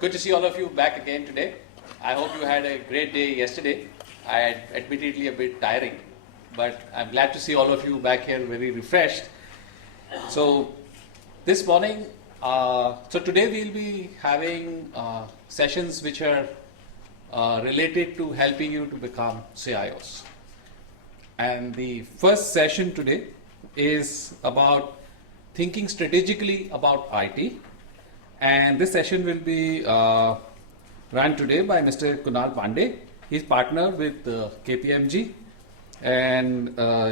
Good to see all of you back again today. I hope you had a great day yesterday. I had admittedly a bit tiring, but I'm glad to see all of you back here very refreshed. So this morning, today we'll be having sessions which are related to helping you to become CIOs. And the first session today is about thinking strategically about IT. And this session will be run today by Mr. Kunal Pandey. He's partner with KPMG, and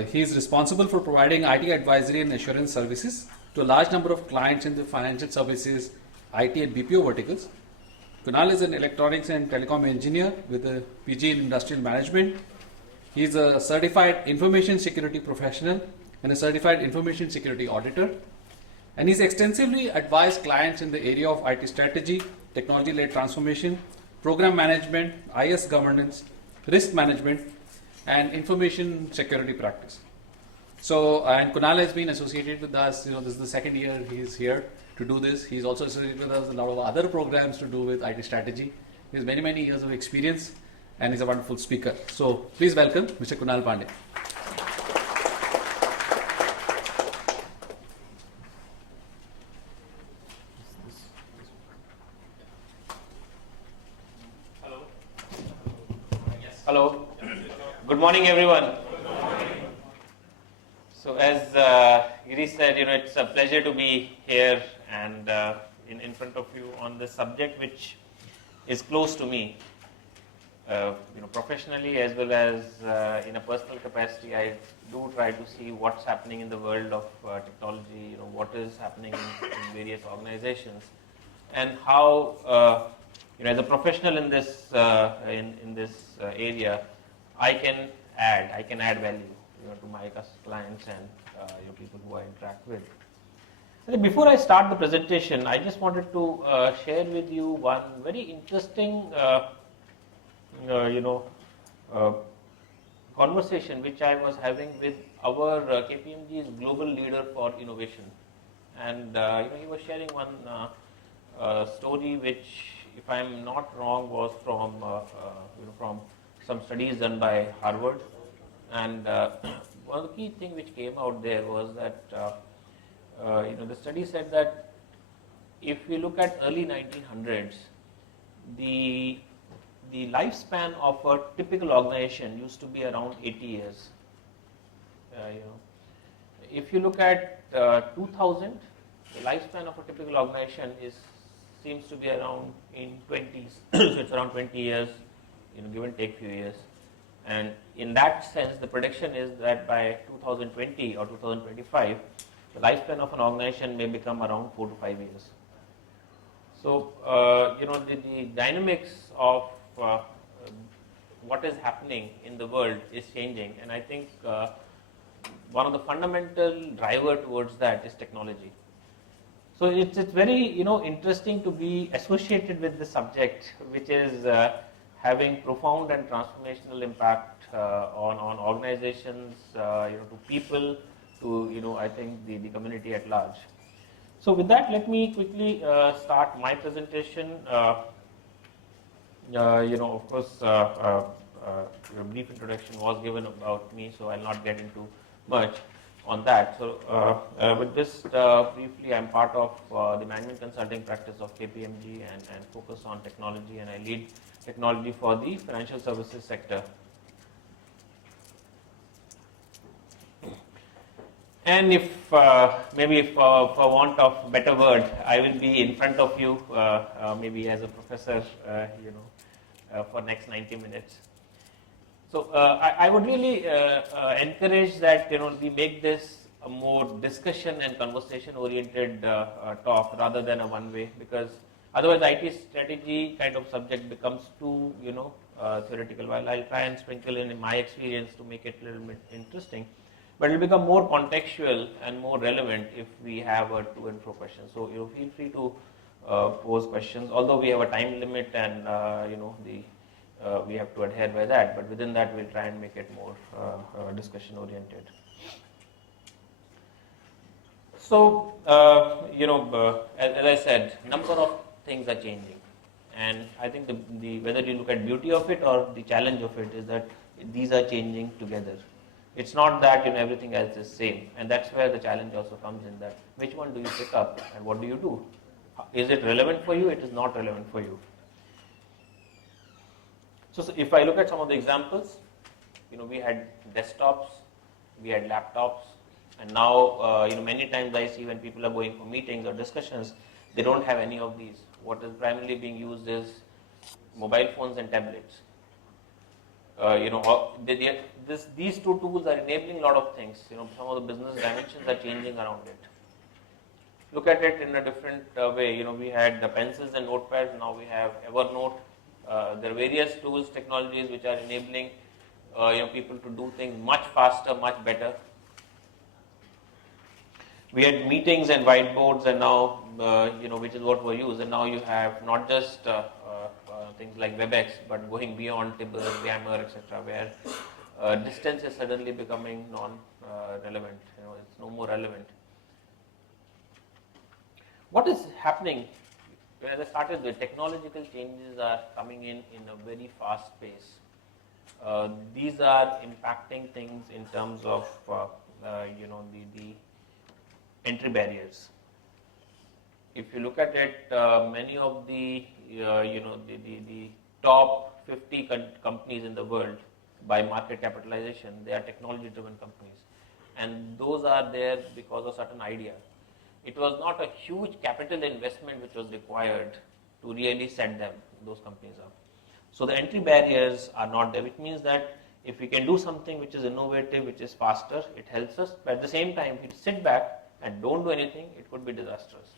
he's responsible for providing IT advisory and assurance services to a large number of clients in the financial services, IT and BPO verticals. Kunal is an electronics and telecom engineer with a PG in industrial management. He's a certified information security professional and a certified information security auditor. And he's extensively advised clients in the area of IT strategy, technology-led transformation, program management, IS governance, risk management, and information security practice. So, and Kunal has been associated with us, this is the second year he's here to do this. He's also associated with us in a lot of other programs to do with IT strategy. He has many, many years of experience, and he's a wonderful speaker. So, please welcome Mr. Kunal Pandey. Hello. Good morning, everyone. Good morning. So, as Giri said, it's a pleasure to be here and in front of you on this subject, which is close to me. Professionally as well as in a personal capacity, I do try to see what's happening in the world of technology. What is happening in various organizations, and how. As a professional in this area, I can add value, to my clients and people who I interact with. So before I start the presentation, I just wanted to share with you one very interesting, conversation which I was having with our KPMG's global leader for innovation, and he was sharing one story which, if I'm not wrong, was from some studies done by Harvard. And one of the key things which came out there was that the study said that if we look at early 1900s, the lifespan of a typical organization used to be around 80 years. If you look at 2000, the lifespan of a typical organization seems to be around in 20s, so it's around 20 years, give and take few years. And in that sense, the prediction is that by 2020 or 2025, the lifespan of an organization may become around 4 to 5 years. So, the dynamics of what is happening in the world is changing, and I think one of the fundamental driver towards that is technology. So it's very interesting to be associated with the subject, which is having profound and transformational impact on organizations, to people, to I think the community at large. So with that, let me quickly start my presentation. Of course, a brief introduction was given about me, so I'll not get into much on that. So with this briefly, I'm part of the management consulting practice of KPMG and focus on technology, and I lead technology for the financial services sector. And if maybe for want of better word, I will be in front of you maybe as a professor, for next 90 minutes. So I would really encourage that we make this a more discussion and conversation oriented talk rather than a one way, because otherwise IT strategy kind of subject becomes too theoretical. While I'll try and sprinkle in my experience to make it a little bit interesting, but it will become more contextual and more relevant if we have a to and fro question. So feel free to pose questions, although we have a time limit and we have to adhere by that, but within that we'll try and make it more discussion oriented. So, as I said, number of things are changing. And I think the whether you look at beauty of it or the challenge of it is that these are changing together. It's not that everything else is same, and that's where the challenge also comes in, that which one do you pick up and what do you do? Is it relevant for you? It is not relevant for you. So if I look at some of the examples, we had desktops, we had laptops, and now many times I see when people are going for meetings or discussions, they don't have any of these. What is primarily being used is mobile phones and tablets. These two tools are enabling a lot of things. Some of the business dimensions are changing around it. Look at it in a different way. We had the pencils and notepads. Now we have Evernote. There are various tools, technologies which are enabling people to do things much faster, much better. We had meetings and whiteboards, and now which is what we use. And now you have not just things like WebEx, but going beyond Tibber, Yammer, etc., where distance is suddenly becoming non-relevant. It's no more relevant. What is happening? As I started with, technological changes are coming in a very fast pace. These are impacting things in terms of the entry barriers. If you look at it, many of the top 50 companies in the world by market capitalization, they are technology-driven companies, and those are there because of certain idea. It was not a huge capital investment which was required to really set those companies up. So the entry barriers are not there, which means that if we can do something which is innovative, which is faster, it helps us. But at the same time, if you sit back and don't do anything, it could be disastrous.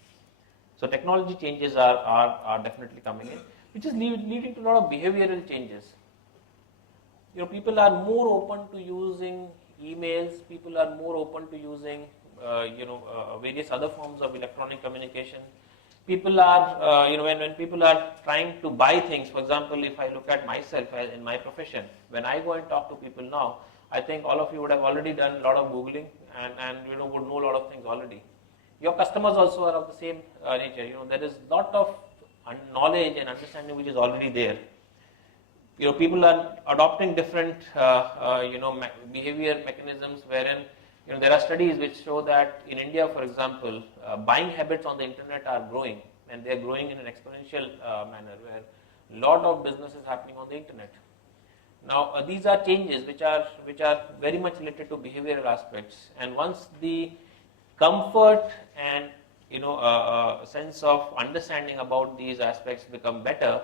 So technology changes are definitely coming in, which is leading to a lot of behavioral changes. People are more open to using emails. People are more open to using various other forms of electronic communication. People are, when people are trying to buy things, for example, if I look at myself in my profession, when I go and talk to people now, I think all of you would have already done a lot of Googling and would know a lot of things already. Your customers also are of the same nature. There is a lot of knowledge and understanding which is already there. People are adopting different, behavior mechanisms wherein there are studies which show that in India, for example, buying habits on the internet are growing, and they are growing in an exponential manner, where a lot of business is happening on the internet. Now, these are changes which are very much related to behavioral aspects, and once the comfort and sense of understanding about these aspects become better,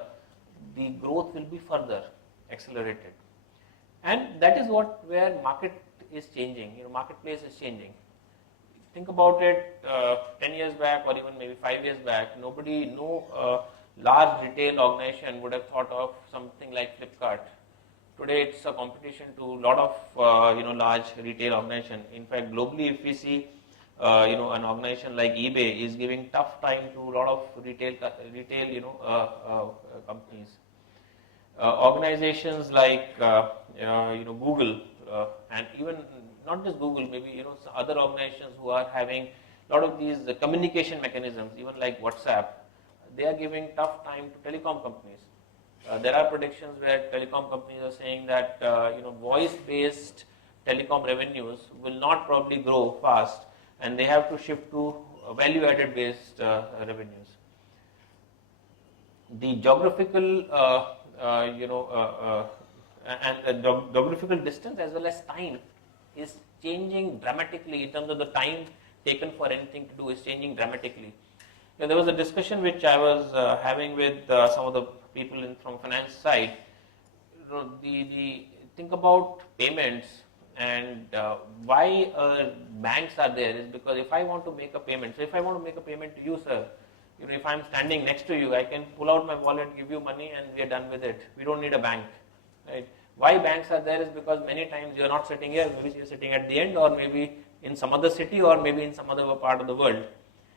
the growth will be further accelerated, and that is where market is changing. Marketplace is changing. Think about it. 10 years back, or even maybe 5 years back, no large retail organization would have thought of something like Flipkart. Today, it's a competition to a lot of large retail organization. In fact, globally, if we see an organization like eBay is giving tough time to a lot of retail companies. Organizations like Google and even not just Google, maybe other organizations who are having a lot of these communication mechanisms, even like WhatsApp, they are giving tough time to telecom companies. There are predictions where telecom companies are saying that voice-based telecom revenues will not probably grow fast, and they have to shift to value-added based revenues. The geographical geographical distance as well as time is changing dramatically in terms of the time taken for anything to do is changing dramatically. There was a discussion which I was having with some of the people from finance side. Think about payments and why banks are there is because if I want to make a payment, so if I want to make a payment to you, sir, if I'm standing next to you, I can pull out my wallet, give you money, and we are done with it. We don't need a bank, right? Why banks are there is because many times you're not sitting here, maybe you're sitting at the end, or maybe in some other city, or maybe in some other part of the world.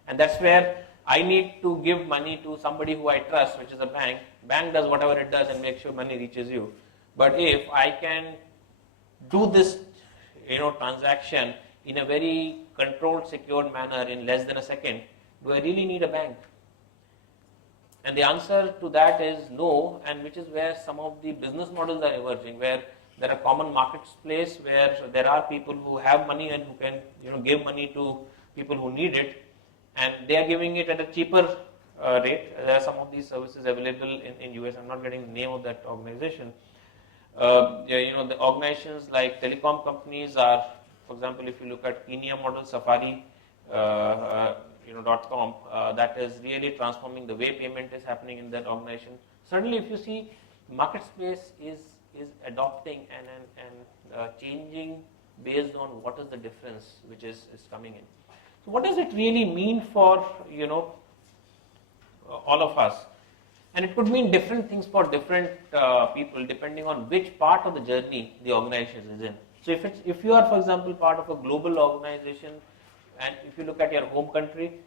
And that's where I need to give money to somebody who I trust, which is a bank. Bank does whatever it does and make sure money reaches you. But if I can do this, transaction in a very controlled, secured manner in less than a second, do I really need a bank? And the answer to that is no, and which is where some of the business models are emerging, where there are common marketplace, where there are people who have money and who can give money to people who need it, and they are giving it at a cheaper rate. There are some of these services available in US. I'm not getting the name of that organization. The organizations like telecom companies are, for example, if you look at Kenya model, Safari, .com, that is really transforming the way payment is happening in that organization. Certainly, if you see, market space is adopting and changing based on what is the difference which is coming in. So, what does it really mean for all of us? And it could mean different things for different people depending on which part of the journey the organization is in. So if you are, for example, part of a global organization, and if you look at your home country,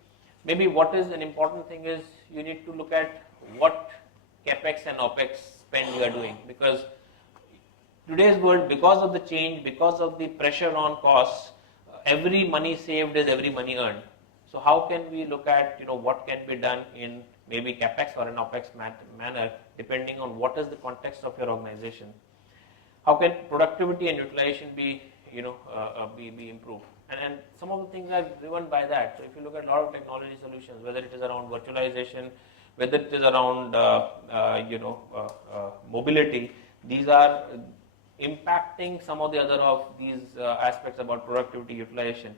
maybe what is an important thing is you need to look at what capex and opex spend you are doing, because today's world, because of the change, because of the pressure on costs, every money saved is every money earned. So how can we look at what can be done in maybe capex or an opex manner, depending on what is the context of your organization? How can productivity and utilization be be improved? And some of the things are driven by that. So if you look at a lot of technology solutions, whether it is around virtualization, whether it is around mobility, these are impacting some of the other of these aspects about productivity, utilization.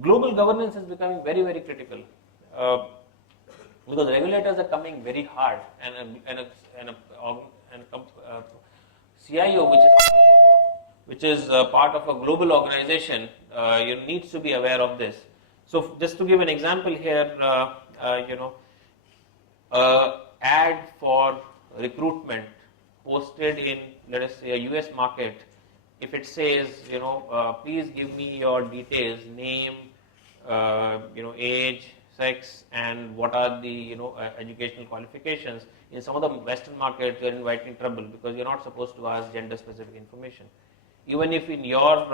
Global governance is becoming very, very critical because regulators are coming very hard, and a CIO, which is part of a global organization, needs to be aware of this. So, just to give an example here, ad for recruitment posted in, let us say, a US market, if it says, please give me your details, name, age, sex, and what are the educational qualifications. In some of the Western markets, you're inviting trouble because you're not supposed to ask gender-specific information. Even if in your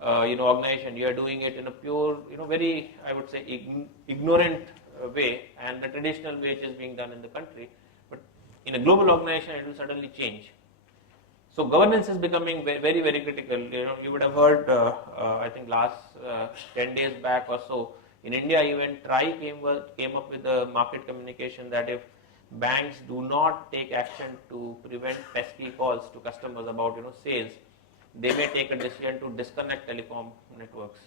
organization you are doing it in a pure, very, I would say, ignorant way, and the traditional way it is being done in the country, but in a global organization it will suddenly change. So governance is becoming very, very critical. You would have heard, I think last 10 days back or so, in India even TRAI came up with a market communication that if banks do not take action to prevent pesky calls to customers about sales, they may take a decision to disconnect telecom networks.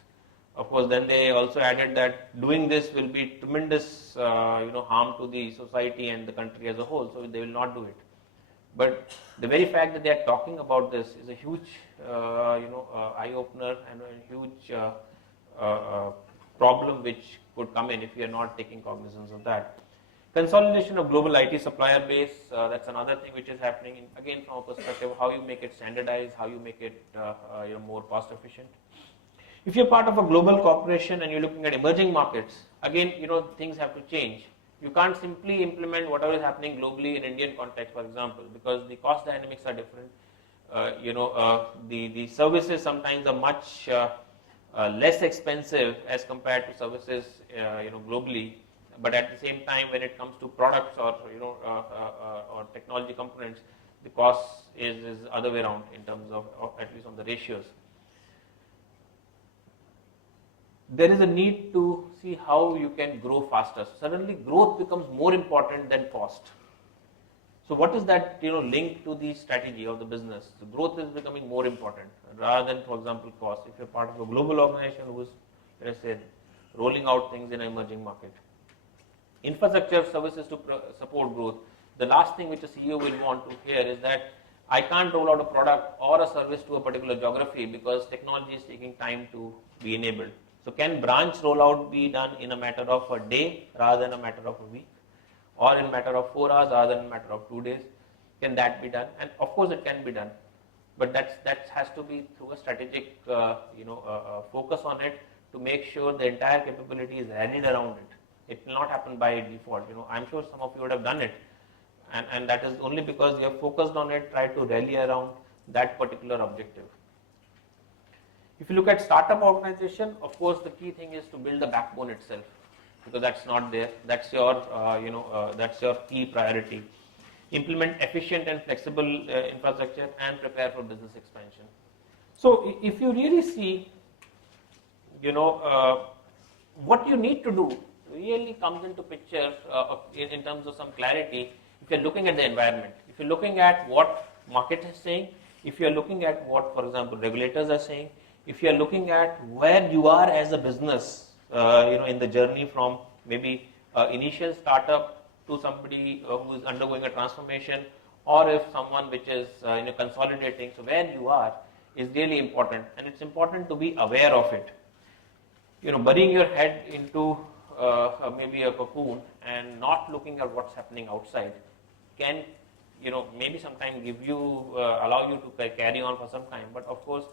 Of course, then they also added that doing this will be tremendous harm to the society and the country as a whole, so they will not do it. But the very fact that they are talking about this is a huge eye opener and a huge problem which could come in if we are not taking cognizance of that. Consolidation of global IT supplier base, that's another thing which is happening, again from a perspective of how you make it standardized, how you make it more cost efficient. If you're part of a global corporation and you're looking at emerging markets, again things have to change. You can't simply implement whatever is happening globally in Indian context, for example, because the cost dynamics are different. The services sometimes are much less expensive as compared to services globally. But at the same time, when it comes to products or or technology components, the cost is other way around in terms of at least on the ratios. There is a need to see how you can grow faster. Suddenly, growth becomes more important than cost. So, what is that link to the strategy of the business? The growth is becoming more important rather than, for example, cost. If you're part of a global organization who is, let's say, rolling out things in an emerging market. Infrastructure services to support growth. The last thing which a CEO will want to hear is that I can't roll out a product or a service to a particular geography because technology is taking time to be enabled. So can branch rollout be done in a matter of a day rather than a matter of a week, or in a matter of 4 hours rather than a matter of 2 days? Can that be done? And of course it can be done, but that has to be through a strategic focus on it to make sure the entire capability is rallied around it. It will not happen by default. I'm sure some of you would have done it, and that is only because you have focused on it, tried to rally around that particular objective. If you look at startup organization, of course the key thing is to build the backbone itself. because that's not there. That's your that's your key priority. Implement efficient and flexible infrastructure and prepare for business expansion. So if you really see, what you need to do really comes into picture in terms of some clarity. If you're looking at the environment, if you're looking at what market is saying, if you're looking at what, for example, regulators are saying, if you're looking at where you are as a business, in the journey from maybe initial startup to somebody who is undergoing a transformation, or if someone which is consolidating. So where you are is really important, and it's important to be aware of it. Burying your head into maybe a cocoon and not looking at what's happening outside can, maybe sometime give you, allow you to carry on for some time, but of course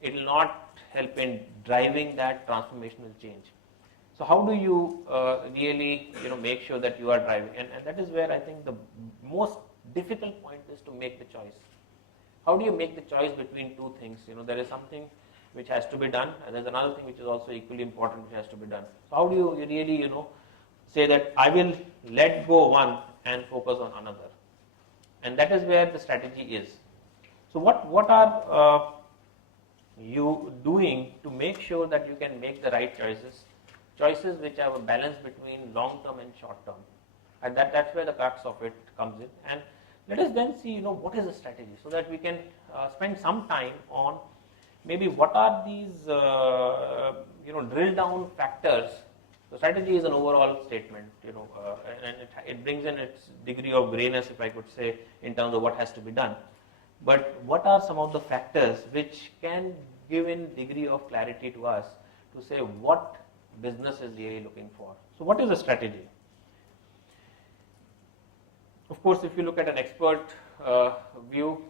it will not help in driving that transformational change. So how do you really, make sure that you are driving? And that is where I think the most difficult point is to make the choice. How do you make the choice between two things? There is something which has to be done, and there's another thing which is also equally important which has to be done. So how do you really, say that I will let go one and focus on another? And that is where the strategy is. So what are you doing to make sure that you can make the right choices which have a balance between long term and short term? And that's where the crux of it comes in. And let us then see, what is the strategy, so that we can spend some time on maybe what are these, drill down factors. So strategy is an overall statement, and it brings in its degree of grayness, if I could say, in terms of what has to be done. But what are some of the factors which can give in degree of clarity to us to say what business is really looking for? So what is a strategy? Of course, if you look at an expert view,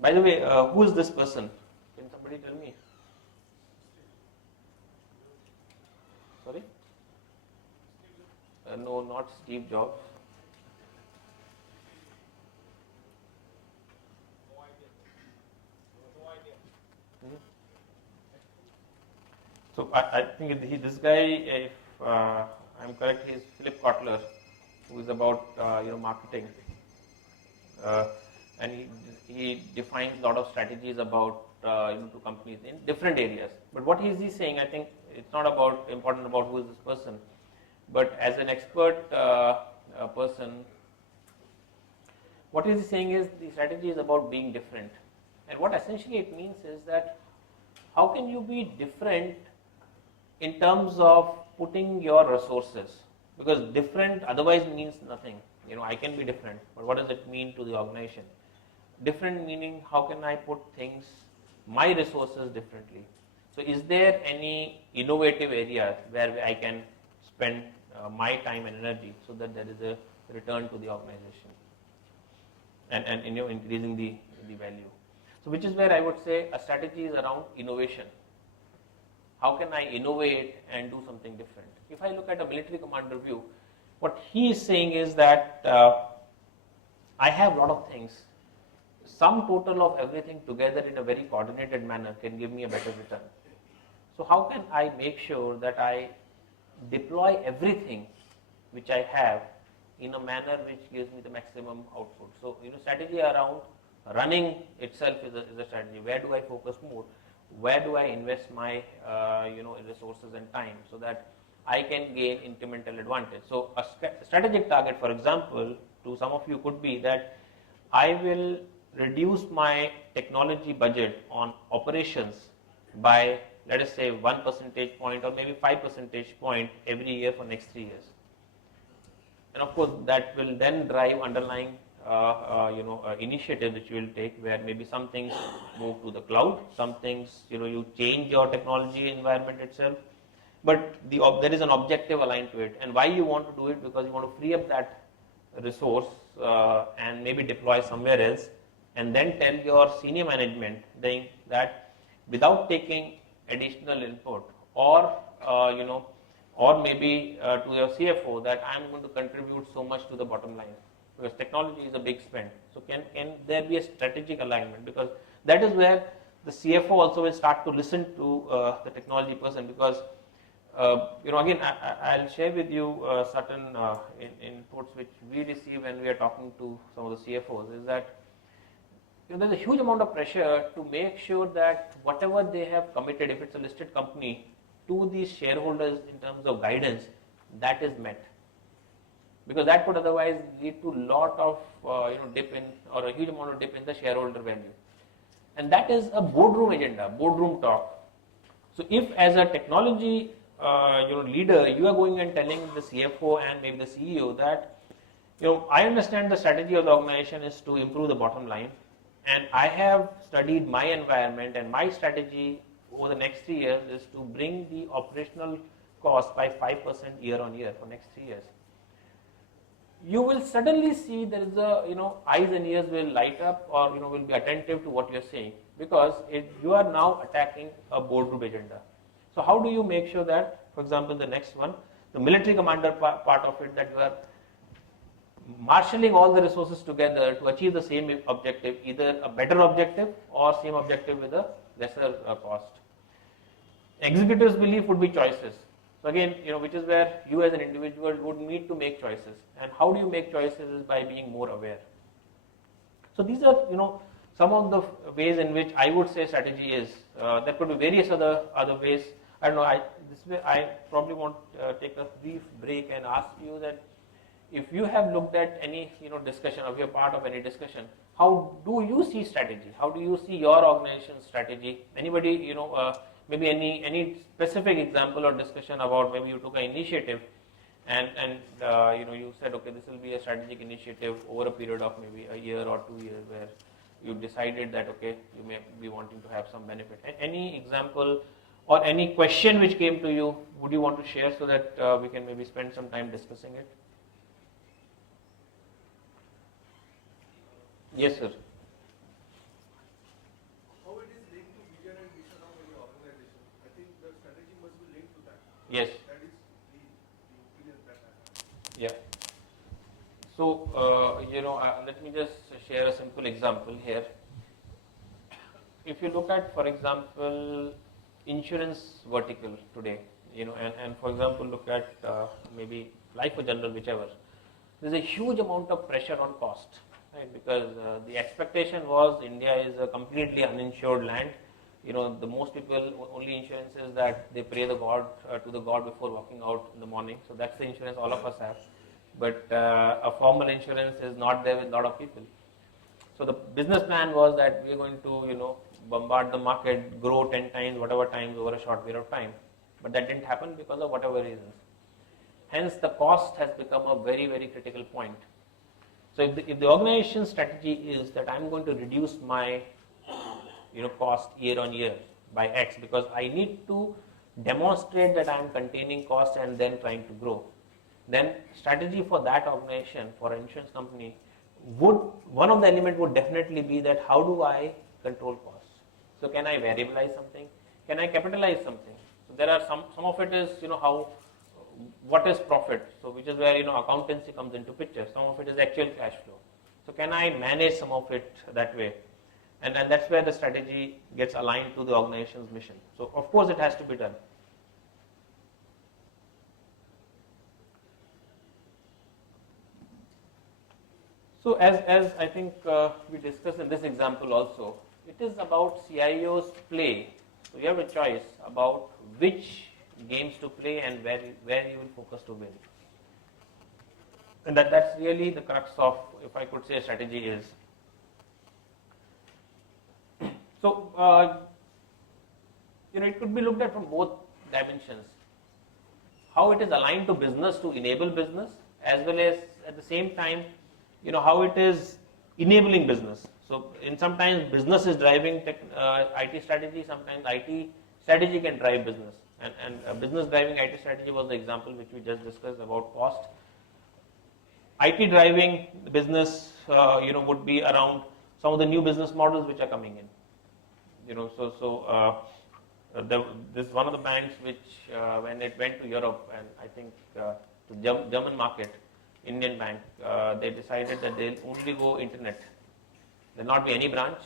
by the way, who is this person? Can somebody tell me? Sorry? No, not Steve Jobs. So I think this guy, if I'm correct, he is Philip Kotler, who is about marketing, and he defines a lot of strategies about to companies in different areas. But what is he saying? I think it's not important about who is this person, but as an expert person, what is he saying is the strategy is about being different. And what essentially it means is that how can you be different in terms of putting your resources? Because different otherwise means nothing. I can be different, but what does it mean to the organization? Different meaning, how can I put things, my resources differently? So is there any innovative area where I can spend my time and energy so that there is a return to the organization and increasing the value? So which is where I would say a strategy is around innovation. How can I innovate and do something different? If I look at a military commander view, what he is saying is that I have a lot of things. Sum total of everything together in a very coordinated manner can give me a better return. So how can I make sure that I deploy everything which I have in a manner which gives me the maximum output? So strategy around running itself is a strategy. Where do I focus more? Where do I invest my resources and time so that I can gain incremental advantage? So a strategic target, for example, to some of you could be that I will reduce my technology budget on operations by, let us say, 1 percentage point or maybe 5 percentage point every year for next 3 years. And of course, that will then drive underlying initiatives which you will take, where maybe some things move to the cloud, some things you change your technology environment itself, but there is an objective aligned to it. And why you want to do it? Because you want to free up that resource and maybe deploy somewhere else, and then tell your senior management that without taking additional input or maybe to your CFO that I am going to contribute so much to the bottom line. Because technology is a big spend. So can there be a strategic alignment? Because that is where the CFO also will start to listen to the technology person, because Again, I'll share with you certain inputs which we receive when we are talking to some of the CFOs. Is that there's a huge amount of pressure to make sure that whatever they have committed, if it's a listed company, to these shareholders in terms of guidance, that is met. Because that could otherwise lead to a lot of dip in, or a huge amount of dip in the shareholder value. And that is a boardroom agenda, boardroom talk. So if as a technology leader, you are going and telling the CFO and maybe the CEO that, I understand the strategy of the organization is to improve the bottom line, and I have studied my environment, and my strategy over the next 3 years is to bring the operational cost by 5% year on year for next 3 years. You will suddenly see there is a, eyes and ears will light up, or will be attentive to what you're saying, because you are now attacking a boardroom agenda. So how do you make sure that, for example, the next one, the military commander part of it, that you are marshalling all the resources together to achieve the same objective, either a better objective or same objective with a lesser cost. Executives' belief would be choices. So again, which is where you as an individual would need to make choices. And how do you make choices is by being more aware. So these are, some of the ways in which I would say strategy is. There could be various other ways. I don't know. I probably want to take a brief break and ask you that if you have looked at any discussion, or you're part of any discussion, how do you see strategy? How do you see your organization's strategy? Anybody, maybe any specific example or discussion about maybe you took an initiative and you said, okay, this will be a strategic initiative over a period of maybe a year or 2 years, where you decided that, okay, you may be wanting to have some benefit. Any example or any question which came to you, would you want to share so that we can maybe spend some time discussing it? Yes, sir. How it is linked to vision and mission of any organization? I think the strategy must be linked to that. Yes. That is the opinion that I have. Yeah. So, let me just share a simple example here. If you look at, for example, insurance vertical today, and for example, look at maybe life or general, whichever, there's a huge amount of pressure on cost, right? Because the expectation was India is a completely uninsured land. The most people, only insurance is that they pray the God to the God before walking out in the morning. So that's the insurance all of us have. But a formal insurance is not there with a lot of people. So the business plan was that we are going to, bombard the market, grow 10 times, whatever times over a short period of time. But that didn't happen because of whatever reasons. Hence, the cost has become a very, very critical point. So if the organization strategy is that I'm going to reduce my cost year on year by X, because I need to demonstrate that I'm containing cost and then trying to grow, then strategy for that organization, for an insurance company, one of the elements would definitely be that how do I control costs? So can I variabilize something? Can I capitalize something? So there are some of it is what is profit? So which is where accountancy comes into picture. Some of it is actual cash flow. So can I manage some of it that way? And that's where the strategy gets aligned to the organization's mission. So of course it has to be done. So as I think we discussed in this example also, it is about CIO's play. So you have a choice about which games to play and where you will focus to win. And that's really the crux of, if I could say, a strategy is. So, it could be looked at from both dimensions. How it is aligned to business to enable business, as well as at the same time, how it is enabling business. So, sometimes business is driving IT strategy, sometimes IT strategy can drive business. And business driving IT strategy was the example which we just discussed about cost. IT driving business, would be around some of the new business models which are coming in. This one of the banks which, when it went to Europe and I think to German market, Indian bank, they decided that they'll only go internet. There'll not be any branch,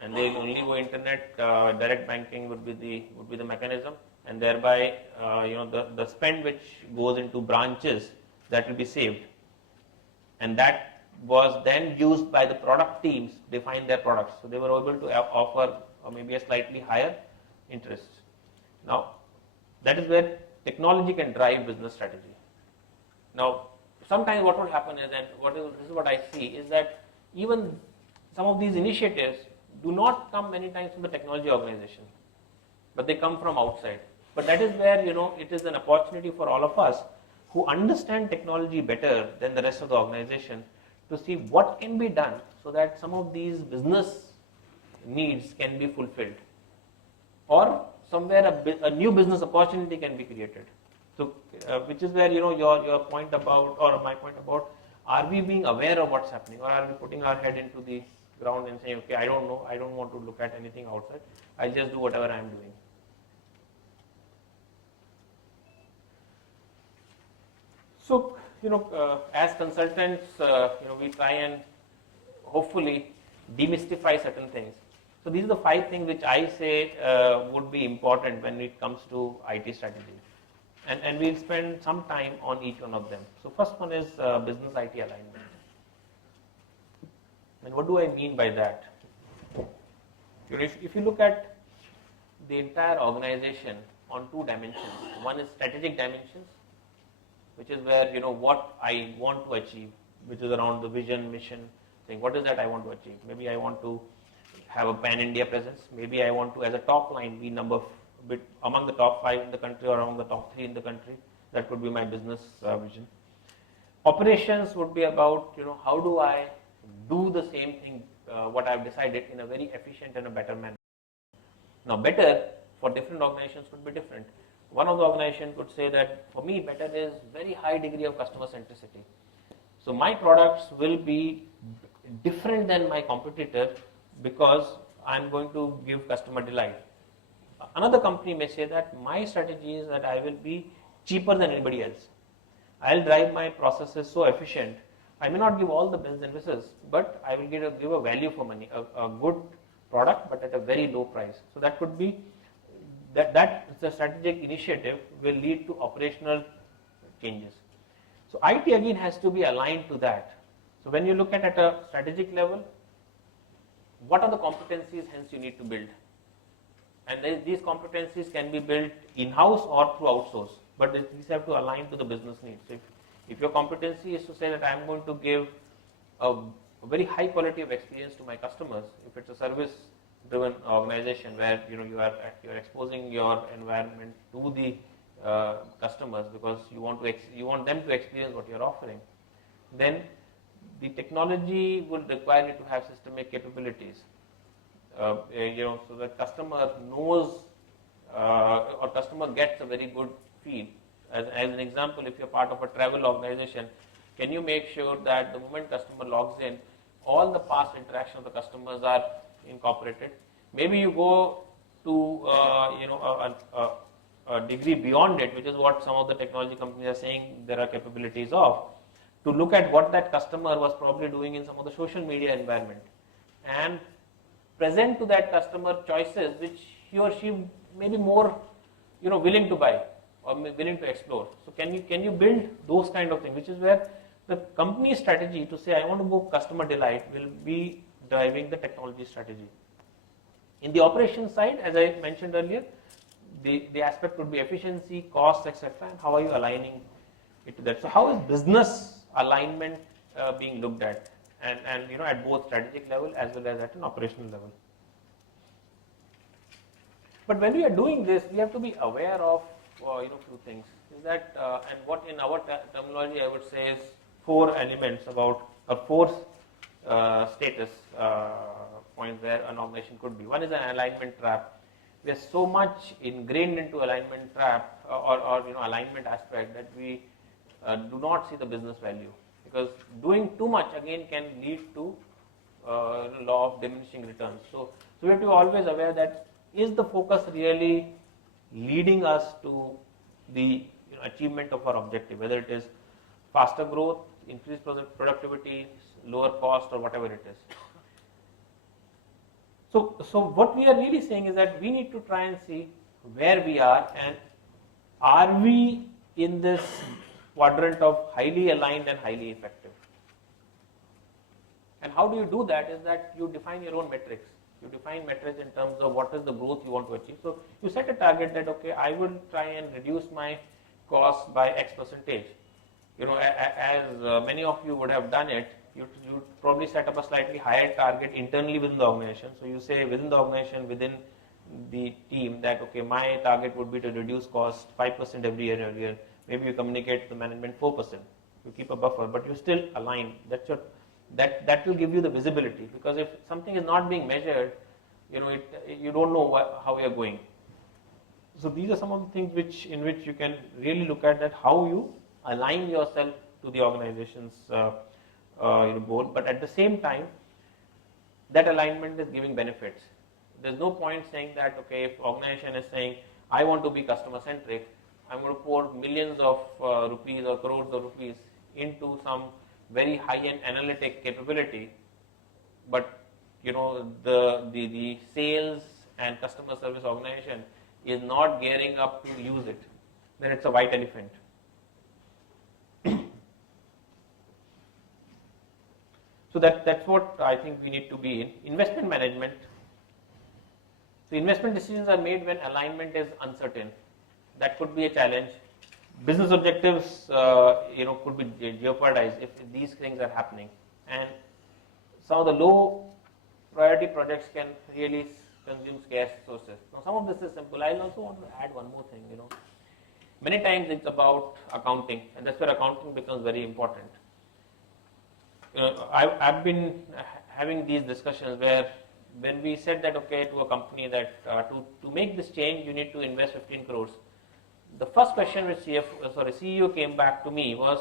and they'll only go internet. Direct banking would be the mechanism, and thereby the spend which goes into branches, that will be saved, and that was then used by the product teams to define their products. So they were able to offer maybe a slightly higher interest. Now that is where technology can drive business strategy. Now sometimes what will happen is, and this is what I see, is that even some of these initiatives do not come many times from the technology organization, but they come from outside. But that is where it is an opportunity for all of us who understand technology better than the rest of the organization to see what can be done so that some of these business needs can be fulfilled, or somewhere a new business opportunity can be created. So which is where your point about, or my point about, are we being aware of what's happening, or are we putting our head into the ground and saying, okay, I don't know, I don't want to look at anything outside, I'll just do whatever I'm doing. So as consultants, we try and hopefully demystify certain things. So these are the 5 things which I say would be important when it comes to IT strategy, and we'll spend some time on each one of them. So first one is business IT alignment. And what do I mean by that? If you look at the entire organization on 2 dimensions, one is strategic dimensions, which is where what I want to achieve, which is around the vision, mission, saying what is that I want to achieve. Maybe I want to have a pan-India presence. Maybe I want to, as a top line, be among the top 5 in the country or among the top 3 in the country. That could be my business vision. Operations would be about how do I do the same thing what I've decided in a very efficient and a better manner. Now better for different organizations could be different. One of the organizations could say that for me better is very high degree of customer centricity. So my products will be different than my competitor because I'm going to give customer delight. Another company may say that my strategy is that I will be cheaper than anybody else. I'll drive my processes so efficient. I may not give all the bells and whistles, but I will give a value for money, a good product, but at a very low price. So that could be that the strategic initiative will lead to operational changes. So IT again has to be aligned to that. So when you look at a strategic level, what are the competencies hence you need to build? And these competencies can be built in-house or through outsource, but these have to align to the business needs. So if your competency is to say that I am going to give a very high quality of experience to my customers, if it's a service-driven organization where you're exposing your environment to the customers because you want them to experience what you're offering, then the technology will require you to have systemic capabilities. So the customer knows or customer gets a very good feel. As an example, if you're part of a travel organization, can you make sure that the moment customer logs in, all the past interaction of the customers are incorporated? Maybe you go to a degree beyond it, which is what some of the technology companies are saying there are capabilities of, to look at what that customer was probably doing in some of the social media environment and present to that customer choices which he or she may be more willing to buy or willing to explore. So can you build those kind of things, which is where the company strategy to say I want to go customer delight will be driving the technology strategy. In the operations side, as I mentioned earlier, the aspect would be efficiency, cost, etc., and how are you aligning it to that. So how is business alignment being looked at, and at both strategic level as well as at an operational level. But when we are doing this, we have to be aware of few things. Is that and what in our terminology I would say is 4 elements about a 4 status points where an organization could be. One is an alignment trap. We are so much ingrained into alignment trap or alignment aspect that we do not see the business value, because doing too much again can lead to law of diminishing returns. So we have to be always aware that is the focus really leading us to the achievement of our objective, whether it is faster growth, increased productivity, lower cost, or whatever it is. So what we are really saying is that we need to try and see where we are we in this quadrant of highly aligned and highly effective? And how do you do that is that you define your own metrics. You define metrics in terms of what is the growth you want to achieve. So you set a target that, okay, I will try and reduce my cost by X percentage. As many of you would have done it, you probably set up a slightly higher target internally within the organization. So you say within the organization, within the team that, okay, my target would be to reduce cost 5% every year. Maybe you communicate to the management 4%. You keep a buffer, but you still align. That will give you the visibility, because if something is not being measured, you don't know how you are going. So these are some of the things in which you can really look at that, how you align yourself to the organization's goal, but at the same time, that alignment is giving benefits. There's no point saying that, okay, if organization is saying, I want to be customer centric, I'm going to pour millions of rupees or crores of rupees into some very high-end analytic capability, but the sales and customer service organization is not gearing up to use it, then it's a white elephant. So that's what I think we need to be in. Investment management. So investment decisions are made when alignment is uncertain. That could be a challenge. Business objectives, could be jeopardized if these things are happening. And some of the low priority projects can really consume scarce resources. Now, some of this is simple. I also want to add one more thing. Many times it's about accounting, and that's where accounting becomes very important. I've been having these discussions where when we said that, okay, to a company that to make this change, you need to invest 15 crores. The first question which CEO came back to me was,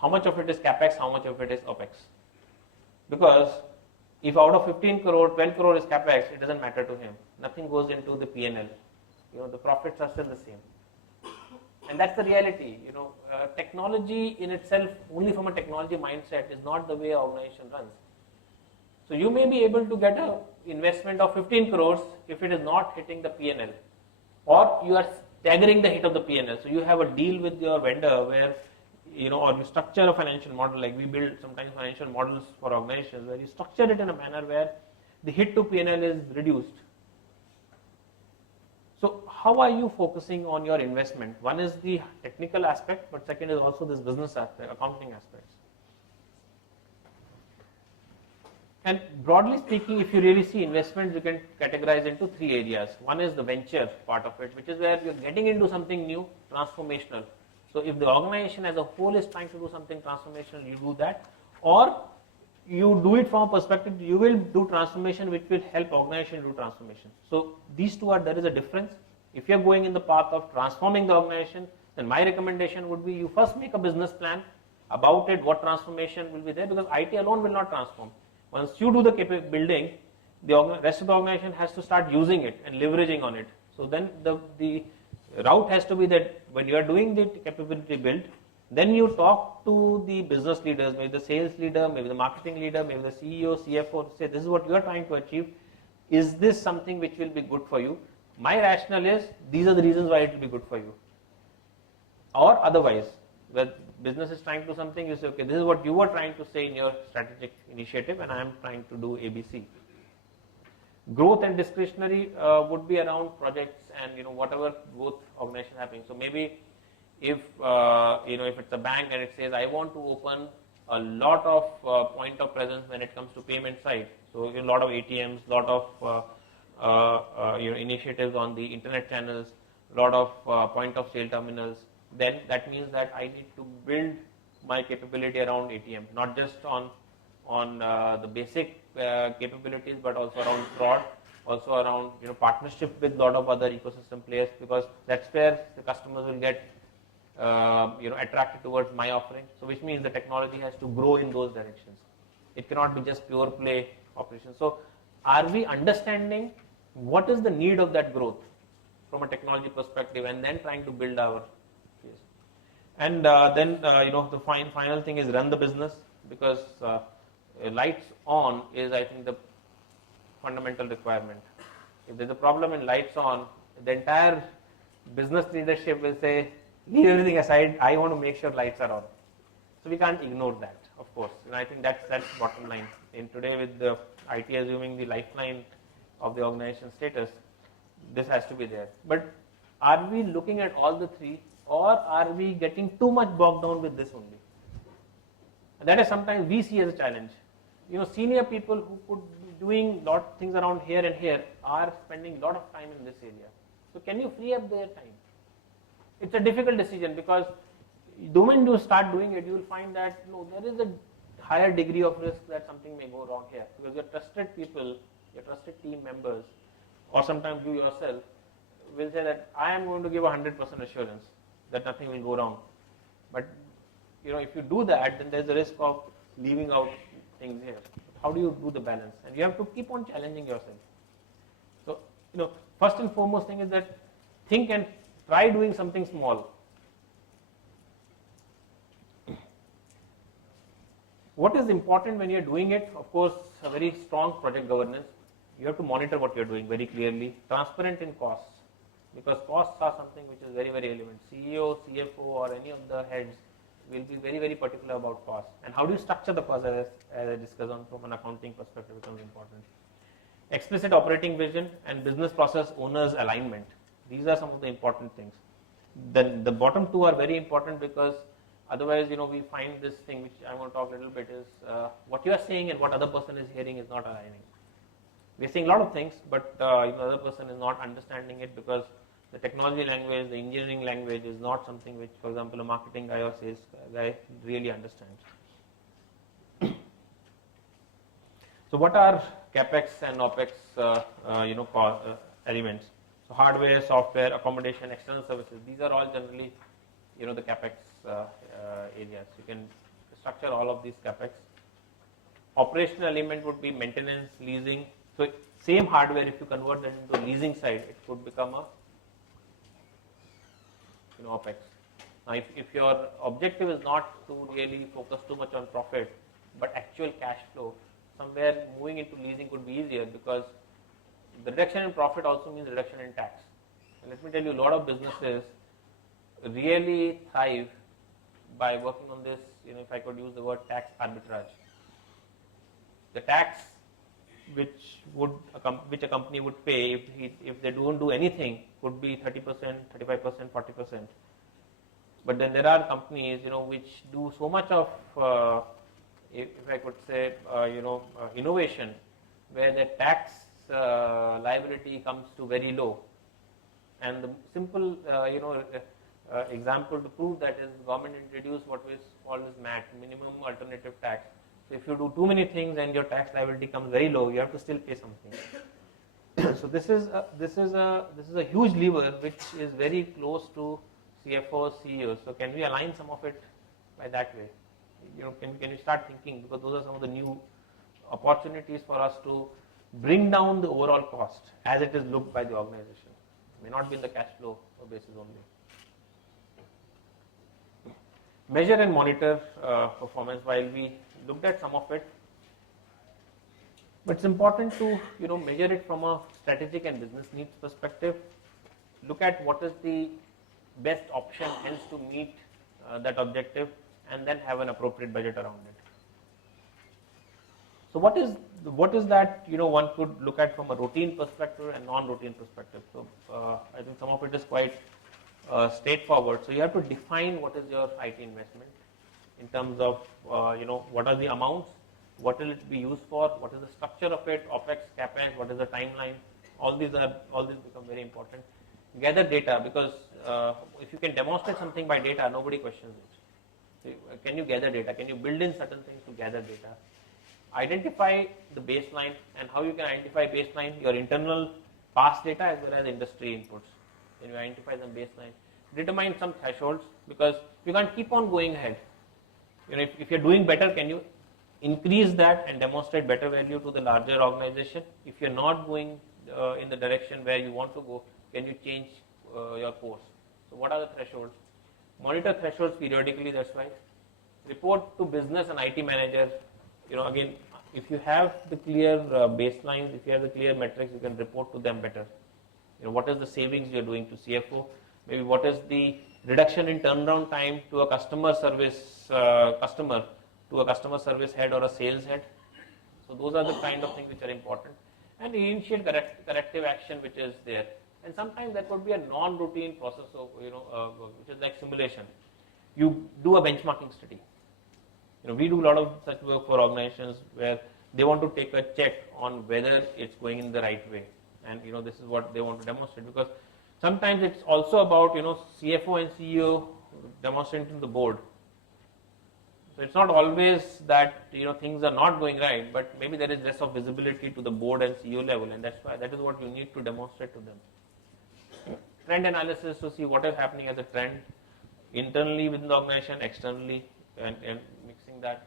how much of it is capex, how much of it is opex? Because if out of 15 crore, 12 crore is capex, it doesn't matter to him. Nothing goes into the P&L. The profits are still the same. And that's the reality. Technology in itself, only from a technology mindset, is not the way an organization runs. So you may be able to get an investment of 15 crores if it is not hitting the P&L, or you are staggering the hit of the P&L. So you have a deal with your vendor where, or you structure a financial model, like we build sometimes financial models for organizations where you structure it in a manner where the hit to P&L is reduced. So how are you focusing on your investment? One is the technical aspect, but second is also this business aspect, accounting aspects. And broadly speaking, if you really see investments, you can categorize into three areas. One is the venture part of it, which is where you're getting into something new, transformational. So if the organization as a whole is trying to do something transformational, you do that. Or you do it from a perspective, you will do transformation which will help organization do transformation. So these two there is a difference. If you're going in the path of transforming the organization, then my recommendation would be you first make a business plan about it, what transformation will be there, because IT alone will not transform. Once you do the building, the rest of the organization has to start using it and leveraging on it. So then the route has to be that when you are doing the capability build, then you talk to the business leaders, maybe the sales leader, maybe the marketing leader, maybe the CEO, CFO, say this is what you are trying to achieve. Is this something which will be good for you? My rationale is these are the reasons why it will be good for you. Or otherwise, where business is trying to do something, you say, okay, this is what you were trying to say in your strategic initiative, and I am trying to do ABC. Growth and discretionary would be around projects and whatever growth organization happening. So maybe if if it's a bank and it says I want to open a lot of point of presence when it comes to payment side. So a lot of ATMs, lot of initiatives on the internet channels, lot of point of sale terminals. Then that means that I need to build my capability around ATM, not just on the basic capabilities, but also around fraud, also around partnership with a lot of other ecosystem players, because that's where the customers will get attracted towards my offering. So which means the technology has to grow in those directions. It cannot be just pure play operations. So are we understanding what is the need of that growth from a technology perspective, and then trying to build our case? And then the final thing is run the business, because lights on is, I think, the fundamental requirement. If there's a problem in lights on, the entire business leadership will say, leave everything aside, I want to make sure lights are on. So we can't ignore that, of course. And I think that's bottom line. In today, with the IT assuming the lifeline of the organization status, this has to be there. But are we looking at all the three, or are we getting too much bogged down with this only? And that is sometimes we see as a challenge. Senior people who could be doing lot of things around here and here are spending a lot of time in this area. So can you free up their time? It's a difficult decision, because the moment you start doing it, you will find that no, there is a higher degree of risk that something may go wrong here, because your trusted people, your trusted team members, or sometimes you yourself will say that I am going to give 100% assurance that nothing will go wrong. But if you do that, then there's a risk of leaving out things here. How do you do the balance? And you have to keep on challenging yourself. So first and foremost thing is that think and try doing something small. What is important when you're doing it? Of course, a very strong project governance. You have to monitor what you're doing very clearly. Transparent in costs, because costs are something which is very, very relevant. CEO, CFO, or any of the heads will be very, very particular about costs. And how do you structure the cost, as I discussed on from an accounting perspective, becomes important. Explicit operating vision and business process owners alignment. These are some of the important things. Then the bottom two are very important, because otherwise, we find this thing which I want to talk a little bit is what you are saying and what other person is hearing is not aligning. We are saying a lot of things, but the other person is not understanding it, because the technology language, the engineering language is not something which, for example, a marketing guy or sales guy really understands. So what are capex and opex elements? So hardware, software, accommodation, external services. These are all generally the capex areas. You can structure all of these capex. Operational element would be maintenance, leasing. So same hardware, if you convert that into leasing side, it could become a opex. Now, if your objective is not to really focus too much on profit, but actual cash flow, somewhere moving into leasing could be easier, because the reduction in profit also means reduction in tax. And let me tell you, a lot of businesses really thrive by working on this, if I could use the word tax arbitrage. The tax which a company would pay if they don't do anything could be 30%, 35%, 40%. But then there are companies, which do so much of, if I could say, innovation, where the tax liability comes to very low. And the simple, example to prove that is the government introduced what is called as MAT, minimum alternative tax. So if you do too many things and your tax liability comes very low, you have to still pay something. So this is a huge lever which is very close to CFOs, CEOs. So can we align some of it by that way? Can you start thinking, because those are some of the new opportunities for us to bring down the overall cost as it is looked by the organization. It may not be in the cash flow basis only. Measure and monitor performance. While we looked at some of it, but it's important to measure it from a strategic and business needs perspective. Look at what is the best option hence to meet that objective, and then have an appropriate budget around it. So what is that one could look at from a routine perspective and non-routine perspective. So I think some of it is quite straightforward. So you have to define what is your IT investment in terms of what are the amounts, what will it be used for, what is the structure of it, OPEX, CAPEX, what is the timeline. All these become very important. Gather data, because if you can demonstrate something by data, nobody questions it. So can you gather data? Can you build in certain things to gather data? Identify the baseline, and how you can identify baseline, your internal past data as well as industry inputs. Then you identify the baseline. Determine some thresholds, because you can't keep on going ahead. If you're doing better, can you increase that and demonstrate better value to the larger organization? If you're not going in the direction where you want to go, can you change your course? So what are the thresholds? Monitor thresholds periodically, that's why. Report to business and IT manager. Again, if you have the clear baselines, if you have the clear metrics, you can report to them better. What is the savings you're doing to CFO? maybe what is the reduction in turnaround time to a customer service customer, to a customer service head or a sales head. So those are the kind of things which are important, and initial corrective action which is there. And sometimes that could be a non-routine process of, which is like simulation. You do a benchmarking study. We do a lot of such work for organizations where they want to take a check on whether it's going in the right way, and this is what they want to demonstrate, because sometimes it's also about CFO and CEO demonstrating to the board. So it's not always that things are not going right, but maybe there is less of visibility to the board and CEO level, and that's why that is what you need to demonstrate to them. Trend analysis to see what is happening as a trend internally within the organization, externally, and mixing that.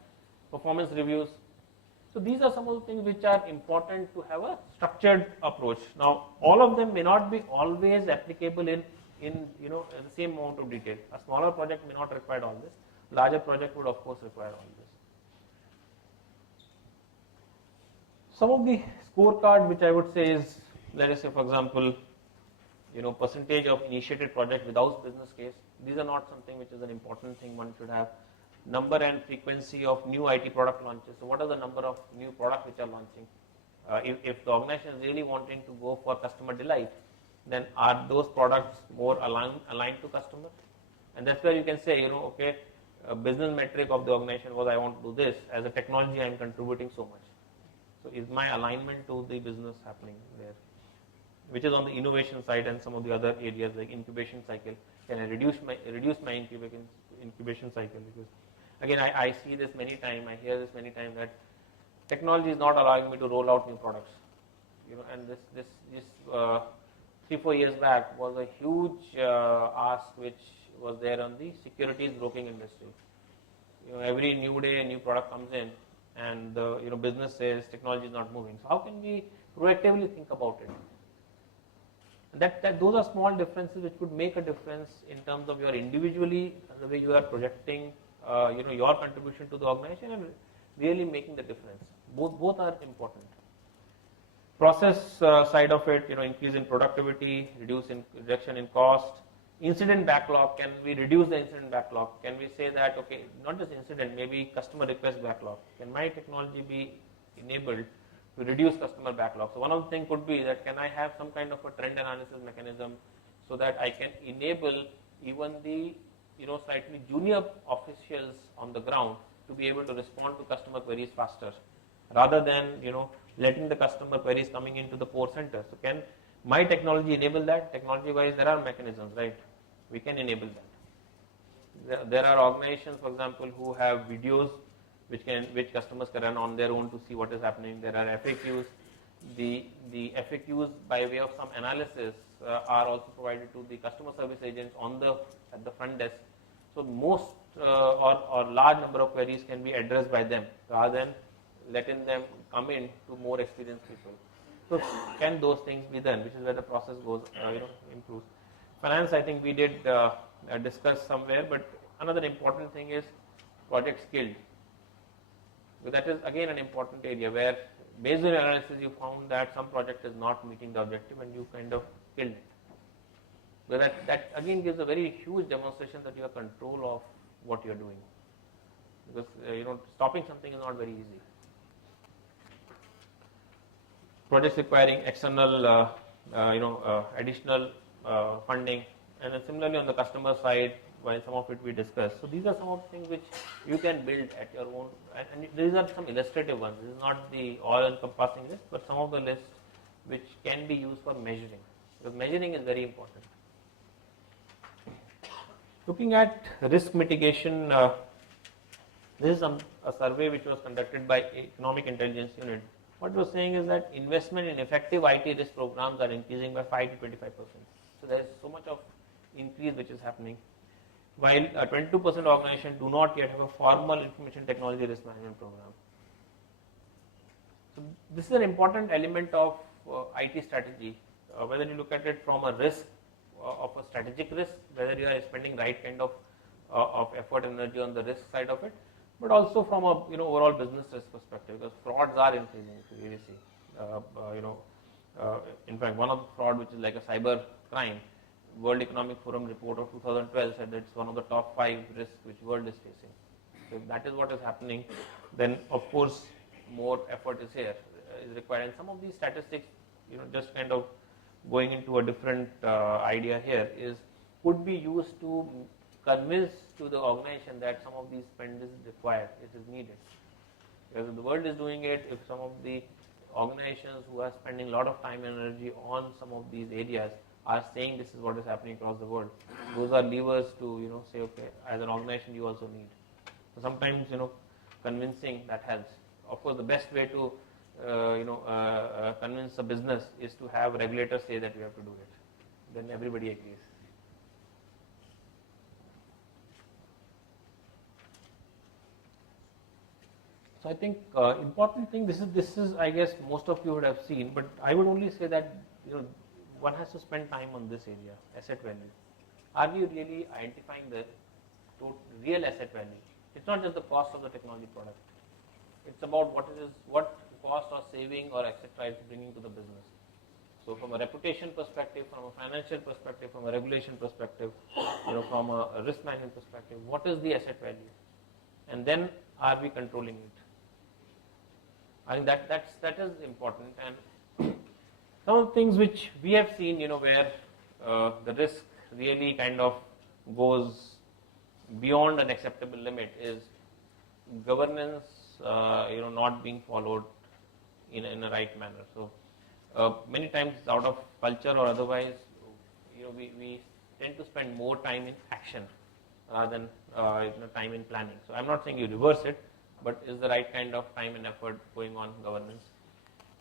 Performance reviews. So these are some of the things which are important to have a structured approach. Now, all of them may not be always applicable in the same amount of detail. A smaller project may not require all this. Larger project would of course require all this. Some of the scorecard which I would say is, let us say for example, percentage of initiated project without business case. These are not something which is an important thing one should have. Number and frequency of new IT product launches. So what are the number of new products which are launching? If the organization is really wanting to go for customer delight, then are those products more aligned to customer? And that's where you can say, okay, a business metric of the organization was I want to do this. As a technology, I am contributing so much. So is my alignment to the business happening there? Which is on the innovation side and some of the other areas like incubation cycle. Can I reduce my incubation cycle? Because again, I see this many times, I hear this many times that technology is not allowing me to roll out new products. And this 3-4 years back was a huge ask which was there on the securities broking industry. Every new day a new product comes in, and the business says technology is not moving. So how can we proactively think about it? That those are small differences which could make a difference in terms of your individually, the way you are projecting your contribution to the organization and really making the difference. Both are important. Process side of it, increase in productivity, reduction in cost. Incident backlog, can we reduce the incident backlog? Can we say that, okay, not just incident, maybe customer request backlog. Can my technology be enabled to reduce customer backlog? So one of the things could be that can I have some kind of a trend analysis mechanism so that I can enable even the slightly junior officials on the ground to be able to respond to customer queries faster, rather than letting the customer queries coming into the core center. So can my technology enable that? Technology wise, there are mechanisms, right? We can enable that. There are organizations, for example, who have videos which customers can run on their own to see what is happening. There are FAQs. The FAQs by way of some analysis are also provided to the customer service agents at the front desk. So most or large number of queries can be addressed by them rather than letting them come in to more experienced people. So can those things be done, which is where the process goes, improves. Finance, I think we did discuss somewhere, but another important thing is project skilled. So that is again an important area where based on analysis you found that some project is not meeting the objective and you kind of killed it. So that again gives a very huge demonstration that you have control of what you are doing. Because stopping something is not very easy. Projects requiring external, additional funding, and then similarly on the customer side, while some of it we discussed. So these are some of the things which you can build at your own, and these are some illustrative ones. This is not the all-encompassing list, but some of the lists which can be used for measuring, because measuring is very important. Looking at risk mitigation, this is a survey which was conducted by Economic Intelligence Unit. What it was saying is that investment in effective IT risk programs are increasing by 5 to 25%. So there is so much of increase which is happening. While 22% organizations do not yet have a formal information technology risk management program. So this is an important element of IT strategy. Whether you look at it from a risk of a strategic risk, whether you are spending right kind of effort and energy on the risk side of it, but also from a overall business risk perspective, because frauds are increasing. If you really see, in fact, one of the fraud which is like a cyber crime, World Economic Forum report of 2012 said that it's one of the top 5 risks which world is facing. So if that is what is happening, then of course more effort is here, is required. And some of these statistics, just kind of going into a different idea here, could be used to convince to the organization that some of these spend is required, it is needed. Because if the world is doing it, if some of the organizations who are spending a lot of time and energy on some of these areas are saying this is what is happening across the world, those are levers to say, okay, as an organization you also need. So sometimes convincing that helps. Of course, the best way to convince a business is to have regulators say that we have to do it. Then everybody agrees. So I think important thing. This is I guess most of you would have seen, but I would only say that one has to spend time on this area, asset value. Are we really identifying the real asset value? It's not just the cost of the technology product. It's about what cost or saving or etc. it's bringing to the business. So from a reputation perspective, from a financial perspective, from a regulation perspective, from a risk management perspective, what is the asset value? And then are we controlling it? I think that is important. And some of the things which we have seen, where the risk really kind of goes beyond an acceptable limit is governance, not being followed in a right manner. So many times out of culture or otherwise, we tend to spend more time in action rather than time in planning. So I'm not saying you reverse it, but is the right kind of time and effort going on governance.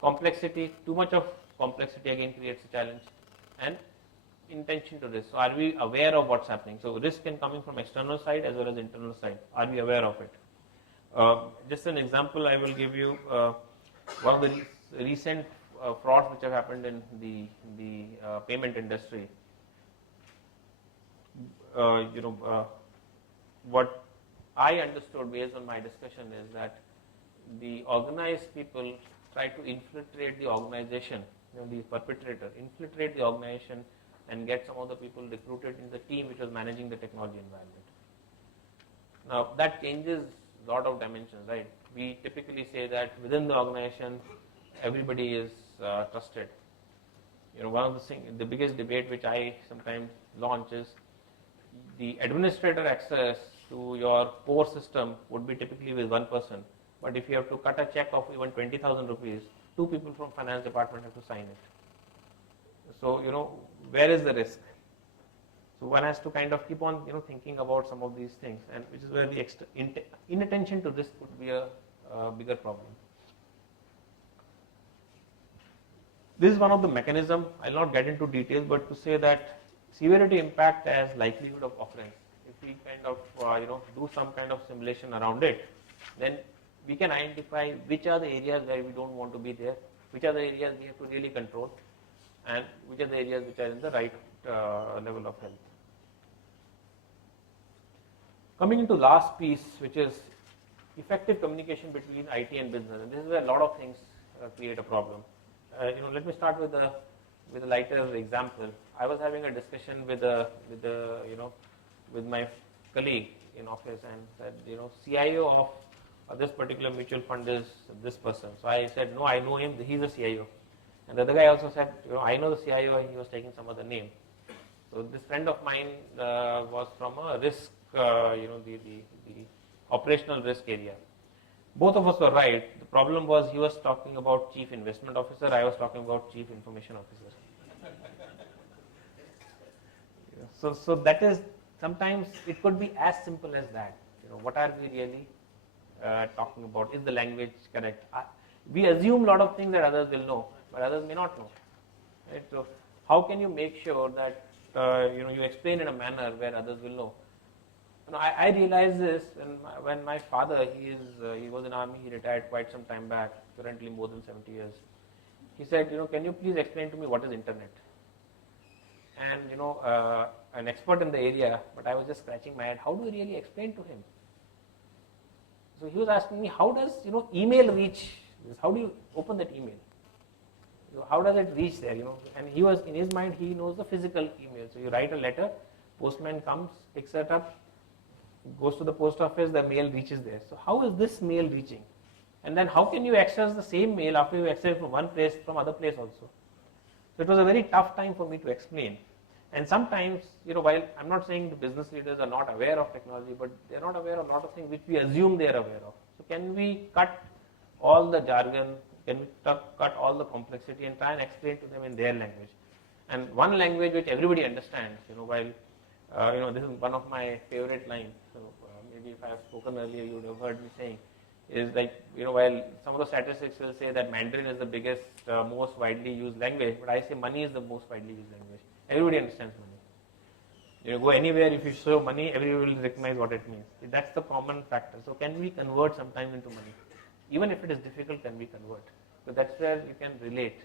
Complexity, too much of complexity again creates a challenge, and intention to risk. So are we aware of what's happening? So risk can come in from external side as well as internal side. Are we aware of it? Just an example I will give you. One of the recent frauds which have happened in the payment industry. What I understood based on my discussion is that the organized people try to infiltrate the organization, the perpetrator, infiltrate the organization and get some of the people recruited in the team which was managing the technology environment. Now that changes a lot of dimensions, right? We typically say that within the organization, everybody is trusted. One of the things, the biggest debate which I sometimes launch is the administrator access to your core system would be typically with one person. But if you have to cut a check of even 20,000 rupees, 2 people from finance department have to sign it. So, where is the risk? So one has to kind of keep on, thinking about some of these things, and which is where the inattention to risk could be a bigger problem. This is one of the mechanism. I'll not get into details, but to say that severity impact as likelihood of occurrence. If we kind of do some kind of simulation around it, then we can identify which are the areas where we don't want to be there, which are the areas we have to really control, and which are the areas which are in the right level of health. Coming into last piece, which is effective communication between IT and business, and this is where a lot of things create a problem. Let me start with a lighter example. I was having a discussion with my colleague in office and said, CIO of this particular mutual fund is this person. So I said, no, I know him, he's a CIO. And the other guy also said, I know the CIO, and he was taking some other name. So this friend of mine was from a risk, the operational risk area. Both of us were right. The problem was he was talking about chief investment officer, I was talking about chief information officer. So that is, sometimes it could be as simple as that. What are we really talking about? Is the language correct? We assume a lot of things that others will know, but others may not know. Right? So how can you make sure that you explain in a manner where others will know? I realized this when my father, he was in army, he retired quite some time back, currently more than 70 years. He said, can you please explain to me what is internet? And an expert in the area, but I was just scratching my head. How do we really explain to him? So he was asking me, how does email reach this? How do you open that email? So how does it reach there? And he was in his mind, he knows the physical email. So you write a letter, postman comes, picks it up, goes to the post office, the mail reaches there. So how is this mail reaching? And then how can you access the same mail after you access it from one place, from other place also? So it was a very tough time for me to explain. And sometimes, while I'm not saying the business leaders are not aware of technology, but they're not aware of a lot of things which we assume they're aware of. So can we cut all the jargon, can we cut all the complexity and try and explain to them in their language? And one language which everybody understands, while this is one of my favorite lines. So maybe if I have spoken earlier, you would have heard me saying, is like, while some of the statistics will say that Mandarin is the biggest, most widely used language, but I say money is the most widely used language. Everybody understands money. You go anywhere, if you show money, everybody will recognize what it means. That's the common factor. So can we convert sometimes into money? Even if it is difficult, can we convert? So that's where you can relate.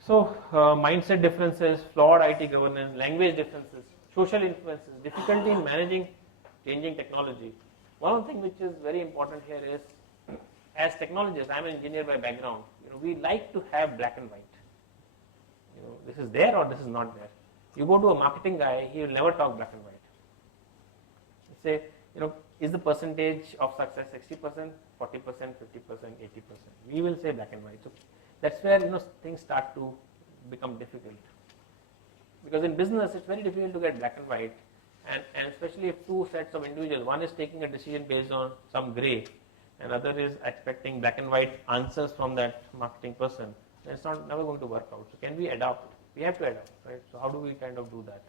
So mindset differences, flawed IT governance, language differences, social influences, difficulty in managing changing technology. One of the things which is very important here is, as technologists, I'm an engineer by background, we like to have black and white. This is there or this is not there. You go to a marketing guy, he will never talk black and white. Say, is the percentage of success 60%, 40%, 50%, 80%? We will say black and white. So that's where things start to become difficult. Because in business, it's very difficult to get black and white. And especially if two sets of individuals, one is taking a decision based on some gray, and other is expecting black and white answers from that marketing person, then it's never going to work out. So can we adapt? We have to adapt, right? So how do we kind of do that?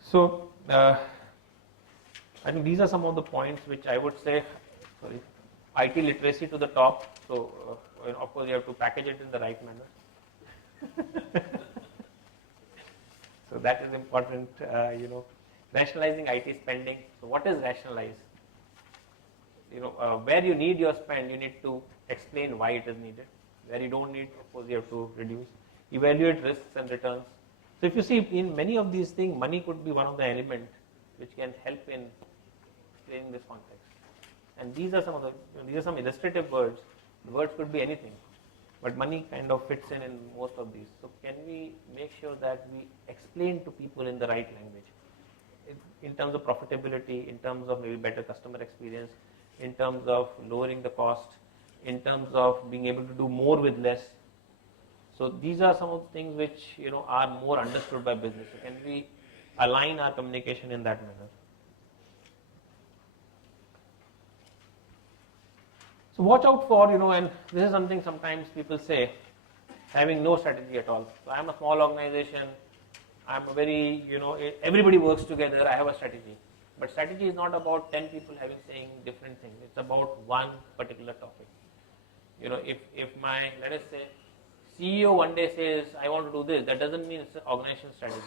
So I think these are some of the points which I would say, IT literacy to the top. So of course you have to package it in the right manner. So that is important, rationalizing IT spending. So what is rationalize? Where you need your spend, you need to explain why it is needed. Where you don't need, of course, you have to reduce. Evaluate risks and returns. So if you see in many of these things, money could be one of the elements which can help in explaining this context. And these are some illustrative words. The words could be anything. But money kind of fits in most of these. So can we make sure that we explain to people in the right language? In terms of profitability, in terms of maybe better customer experience, in terms of lowering the cost, in terms of being able to do more with less. So these are some of the things which are more understood by business. So can we align our communication in that manner? So watch out for, and this is something sometimes people say, having no strategy at all. So I'm a small organization, I'm a very, everybody works together, I have a strategy. But strategy is not about 10 people saying different things. It's about one particular topic. If my, let us say, CEO one day says, I want to do this, that doesn't mean it's an organization strategy.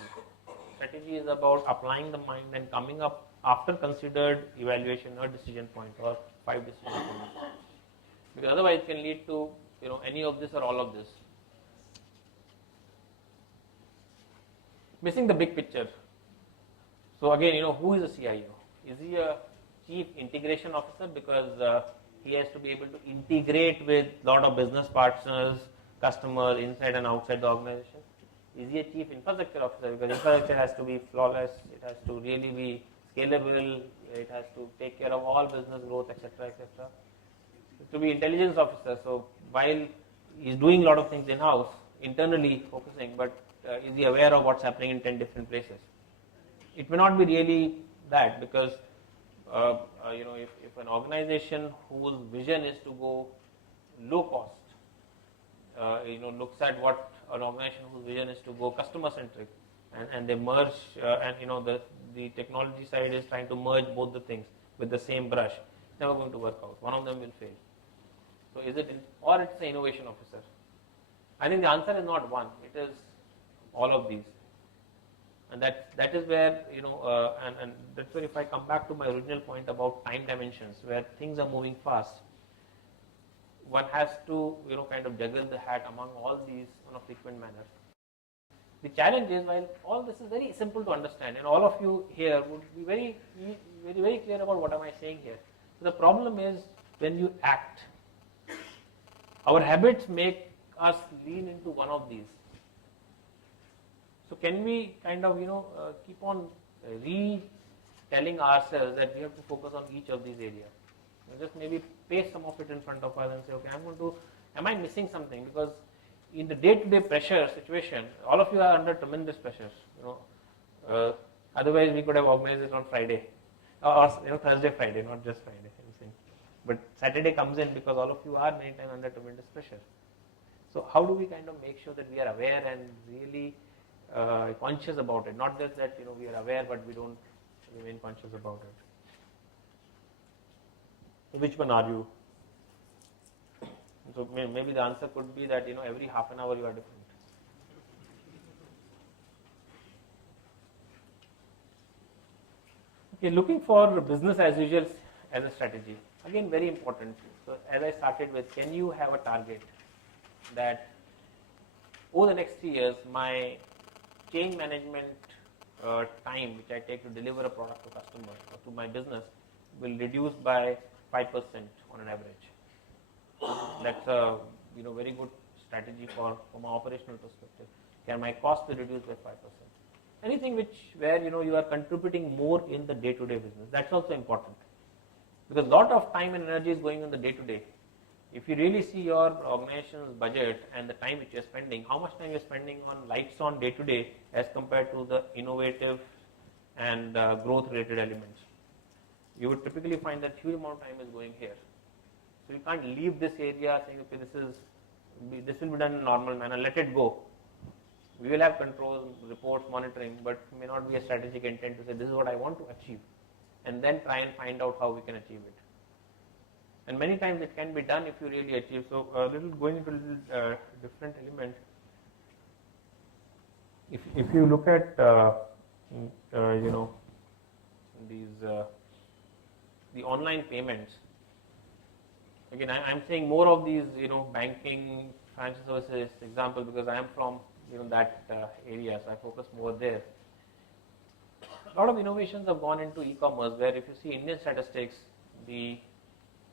Strategy is about applying the mind and coming up after considered evaluation or decision point or 5 decision points. Because otherwise it can lead to any of this or all of this. Missing the big picture. So again, who is a CIO? Is he a chief integration officer because he has to be able to integrate with a lot of business partners, customers inside and outside the organization? Is he a chief infrastructure officer because infrastructure has to be flawless, it has to really be scalable, it has to take care of all business growth, etc., etc. To be intelligence officer, so while he's doing a lot of things in-house, internally focusing, but is he aware of what's happening in 10 different places? It may not be really that because if an organization whose vision is to go low cost, looks at what an organization whose vision is to go customer centric, and they merge, and the technology side is trying to merge both the things with the same brush, it's never going to work out. One of them will fail. So is it, or it's an innovation officer? I think the answer is not one. It is all of these, and that is where and that's where if I come back to my original point about time dimensions, where things are moving fast, one has to kind of juggle the hat among all these in a frequent manner. The challenge is, while all this is very simple to understand, and all of you here would be very clear about what am I saying here. So the problem is when you act. Our habits make us lean into one of these. So can we kind of keep on retelling ourselves that we have to focus on each of these areas? Just maybe paste some of it in front of us and say, okay, am I missing something? Because in the day-to-day pressure situation, all of you are under tremendous pressures. Otherwise we could have organized it on Friday, or Thursday, Friday, not just Friday. But Saturday comes in because all of you are many times under tremendous pressure. So how do we kind of make sure that we are aware and really conscious about it? Not just that we are aware, but we don't remain conscious about it. So which one are you? So maybe the answer could be that every half an hour you are different. Okay, looking for business as usual as a strategy. Again, very important. So as I started with, can you have a target that over the next 3 years, my change management time which I take to deliver a product to customer or to my business will reduce by 5% on an average. That's a very good strategy from an operational perspective. Can my cost be reduced by 5%? Anything where you are contributing more in the day-to-day business, that's also important. Because a lot of time and energy is going on the day-to-day. If you really see your organization's budget and the time which you are spending, how much time you are spending on lights on day-to-day as compared to the innovative and growth-related elements, you would typically find that huge amount of time is going here. So you can't leave this area saying, okay, this will be done in a normal manner, let it go. We will have controls, reports, monitoring, but may not be a strategic intent to say this is what I want to achieve, and then try and find out how we can achieve it. And many times it can be done if you really achieve. So going into a little different element. If you look at these the online payments. Again, I'm saying more of these banking, financial services example because I am from that area, so I focus more there. A lot of innovations have gone into e-commerce, where if you see Indian statistics, the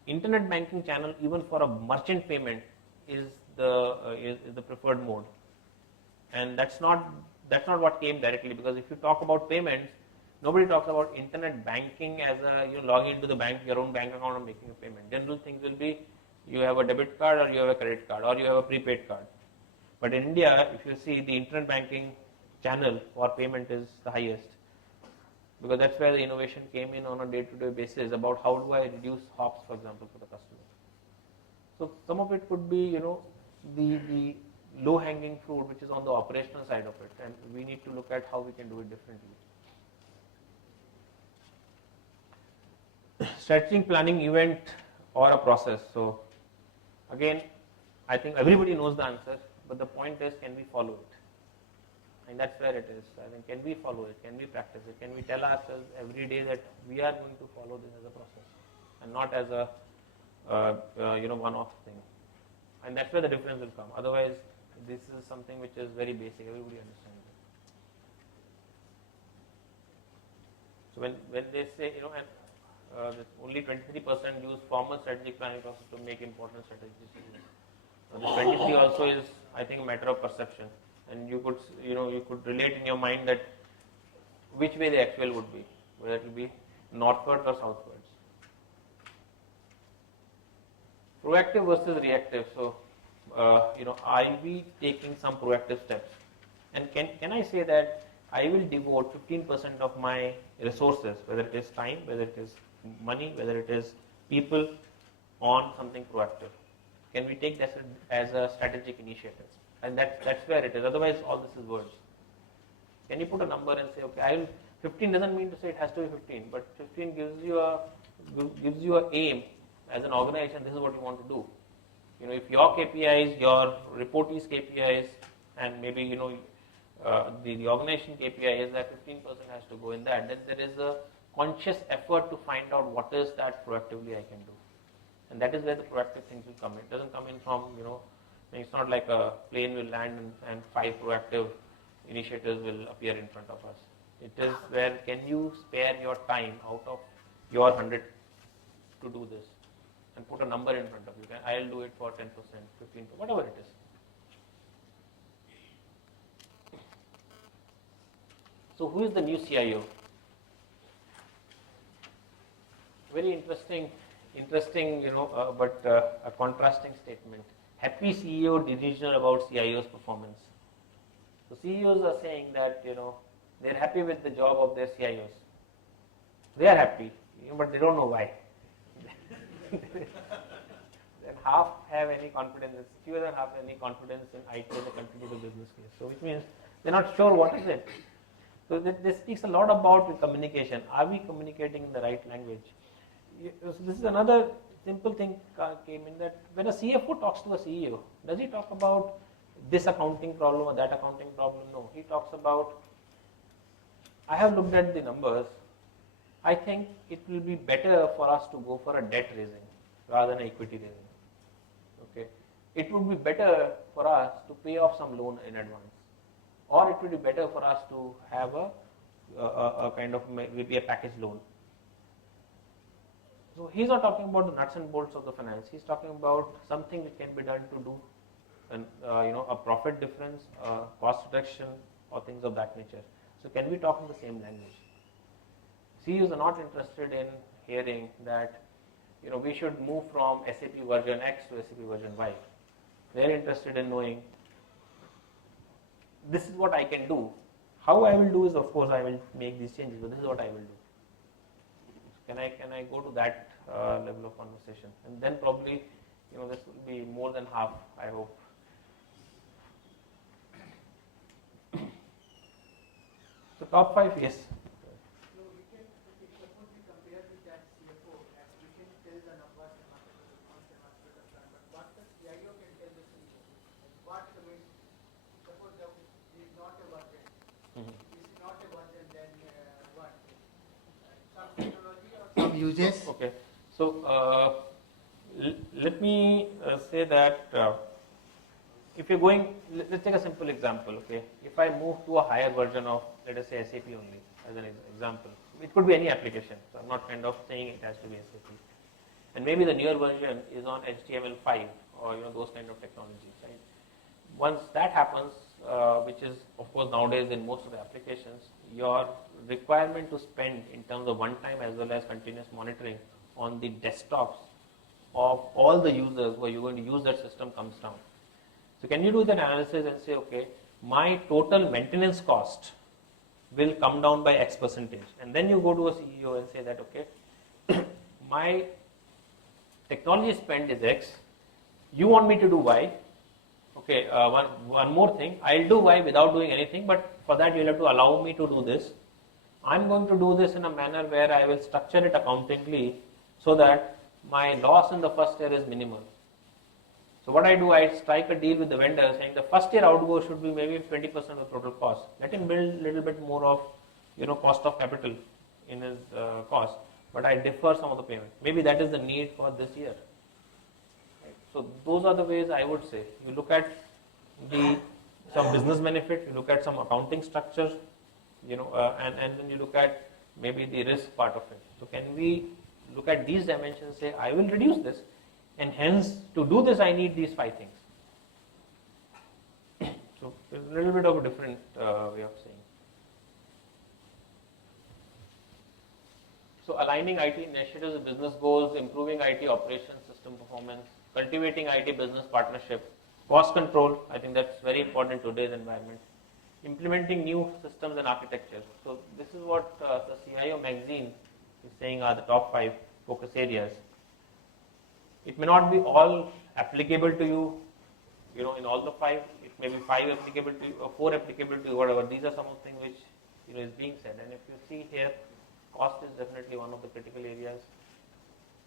internet banking channel, even for a merchant payment, is the preferred mode, and that's not what came directly. Because if you talk about payments, nobody talks about internet banking as logging into the bank, your own bank account, and making a payment. General things will be you have a debit card, or you have a credit card, or you have a prepaid card. But in India, if you see, the internet banking channel for payment is the highest, because that's where the innovation came in on a day-to-day basis about how do I reduce hops, for example, for the customer. So some of it could be the low-hanging fruit, which is on the operational side of it, and we need to look at how we can do it differently. Strategic planning event or a process. So again, I think everybody knows the answer, but the point is, can we follow it? And that's where it is. I think, can we follow it? Can we practice it? Can we tell ourselves every day that we are going to follow this as a process and not as a one-off thing? And that's where the difference will come. Otherwise, this is something which is very basic. Everybody understands it. So when they say only 23% use formal strategic planning process to make important strategic decisions. The 23 also is, I think, a matter of perception, and you could relate in your mind that which way the actual would be, whether it will be northwards or southwards. Proactive versus reactive. So, are we taking some proactive steps? And can I say that I will devote 15% of my resources, whether it is time, whether it is money, whether it is people, on something proactive? Can we take that as a strategic initiative? And that's where it is. Otherwise, all this is words. Can you put a number and say, okay, 15 doesn't mean to say it has to be 15, but 15 gives you a aim as an organization. This is what you want to do. If your KPIs, your reportees' KPIs, and maybe the organization KPI is that 15% has to go in that, then there is a conscious effort to find out what is that proactively I can do. And that is where the proactive things will come in. It doesn't come in from, it's not like a plane will land and 5 proactive initiatives will appear in front of us. It is where can you spare your time out of your 100 to do this. and put a number in front of you. I'll do it for 10%, 15%, whatever it is. So who is the new CIO? Very interesting, but a contrasting statement. Happy CEO delusional about CIO's performance. So CEOs are saying that they're happy with the job of their CIOs. They are happy, but they don't know why. Then half have any confidence, fewer than half have any confidence in IT as a contributor business case. So which means they're not sure what is it. So this speaks a lot about the communication. Are we communicating in the right language? So this is another simple thing came in, that when a CFO talks to a CEO, does he talk about this accounting problem or that accounting problem? No, he talks about, I have looked at the numbers, I think it will be better for us to go for a debt raising rather than equity raising. Okay, it would be better for us to pay off some loan in advance, or it would be better for us to have a kind of maybe a package loan. So he's not talking about the nuts and bolts of the finance. He's talking about something which can be done to do, a profit difference, cost reduction, or things of that nature. So can we talk in the same language? CEOs are not interested in hearing that we should move from SAP version X to SAP version Y. They're interested in knowing this is what I can do. How I will do is, of course, I will make these changes, but this is what I will do. Can I go to that level of conversation? And then probably, this will be more than half, I hope. So top 5, yes. So we can, suppose we compare with that CFO, and we can tell the numbers and market response and market return, but what the CIO can tell the CEO? What means, suppose there is not a version, this is not a version, then what? Some technology or some uses? Okay. So let me say that if you're going, let's take a simple example. Okay, if I move to a higher version of, let us say, SAP only as an example, it could be any application. So I'm not kind of saying it has to be SAP. And maybe the newer version is on HTML5 or those kind of technologies. Right? Once that happens, which is of course nowadays in most of the applications, your requirement to spend in terms of one-time as well as continuous monitoring on the desktops of all the users who are going to use that system comes down. So can you do that analysis and say, okay, my total maintenance cost will come down by X percentage, and then you go to a CEO and say that, okay, my technology spend is X, you want me to do Y. Okay, one more thing, I'll do Y without doing anything, but for that you'll have to allow me to do this. I'm going to do this in a manner where I will structure it accountingly so that my loss in the first year is minimal. So what I do, I strike a deal with the vendor saying the first year outgo should be maybe 20% of the total cost. Let him build a little bit more of cost of capital in his cost, but I defer some of the payment. Maybe that is the need for this year. Right? So those are the ways I would say. You look at some business benefit, you look at some accounting structure, and then you look at maybe the risk part of it. So can we look at these dimensions, say I will reduce this, and hence to do this I need these 5 things. So it's a little bit of a different way of saying. So aligning IT initiatives with business goals, improving IT operations, system performance, cultivating IT business partnership, cost control, I think that's very important in today's environment. Implementing new systems and architecture. So this is what the CIO magazine is saying are the top 5 focus areas. It may not be all applicable to you, in all the 5. It may be 5 applicable to you or 4 applicable to you, whatever. These are some of the things which is being said. And if you see here, cost is definitely one of the critical areas.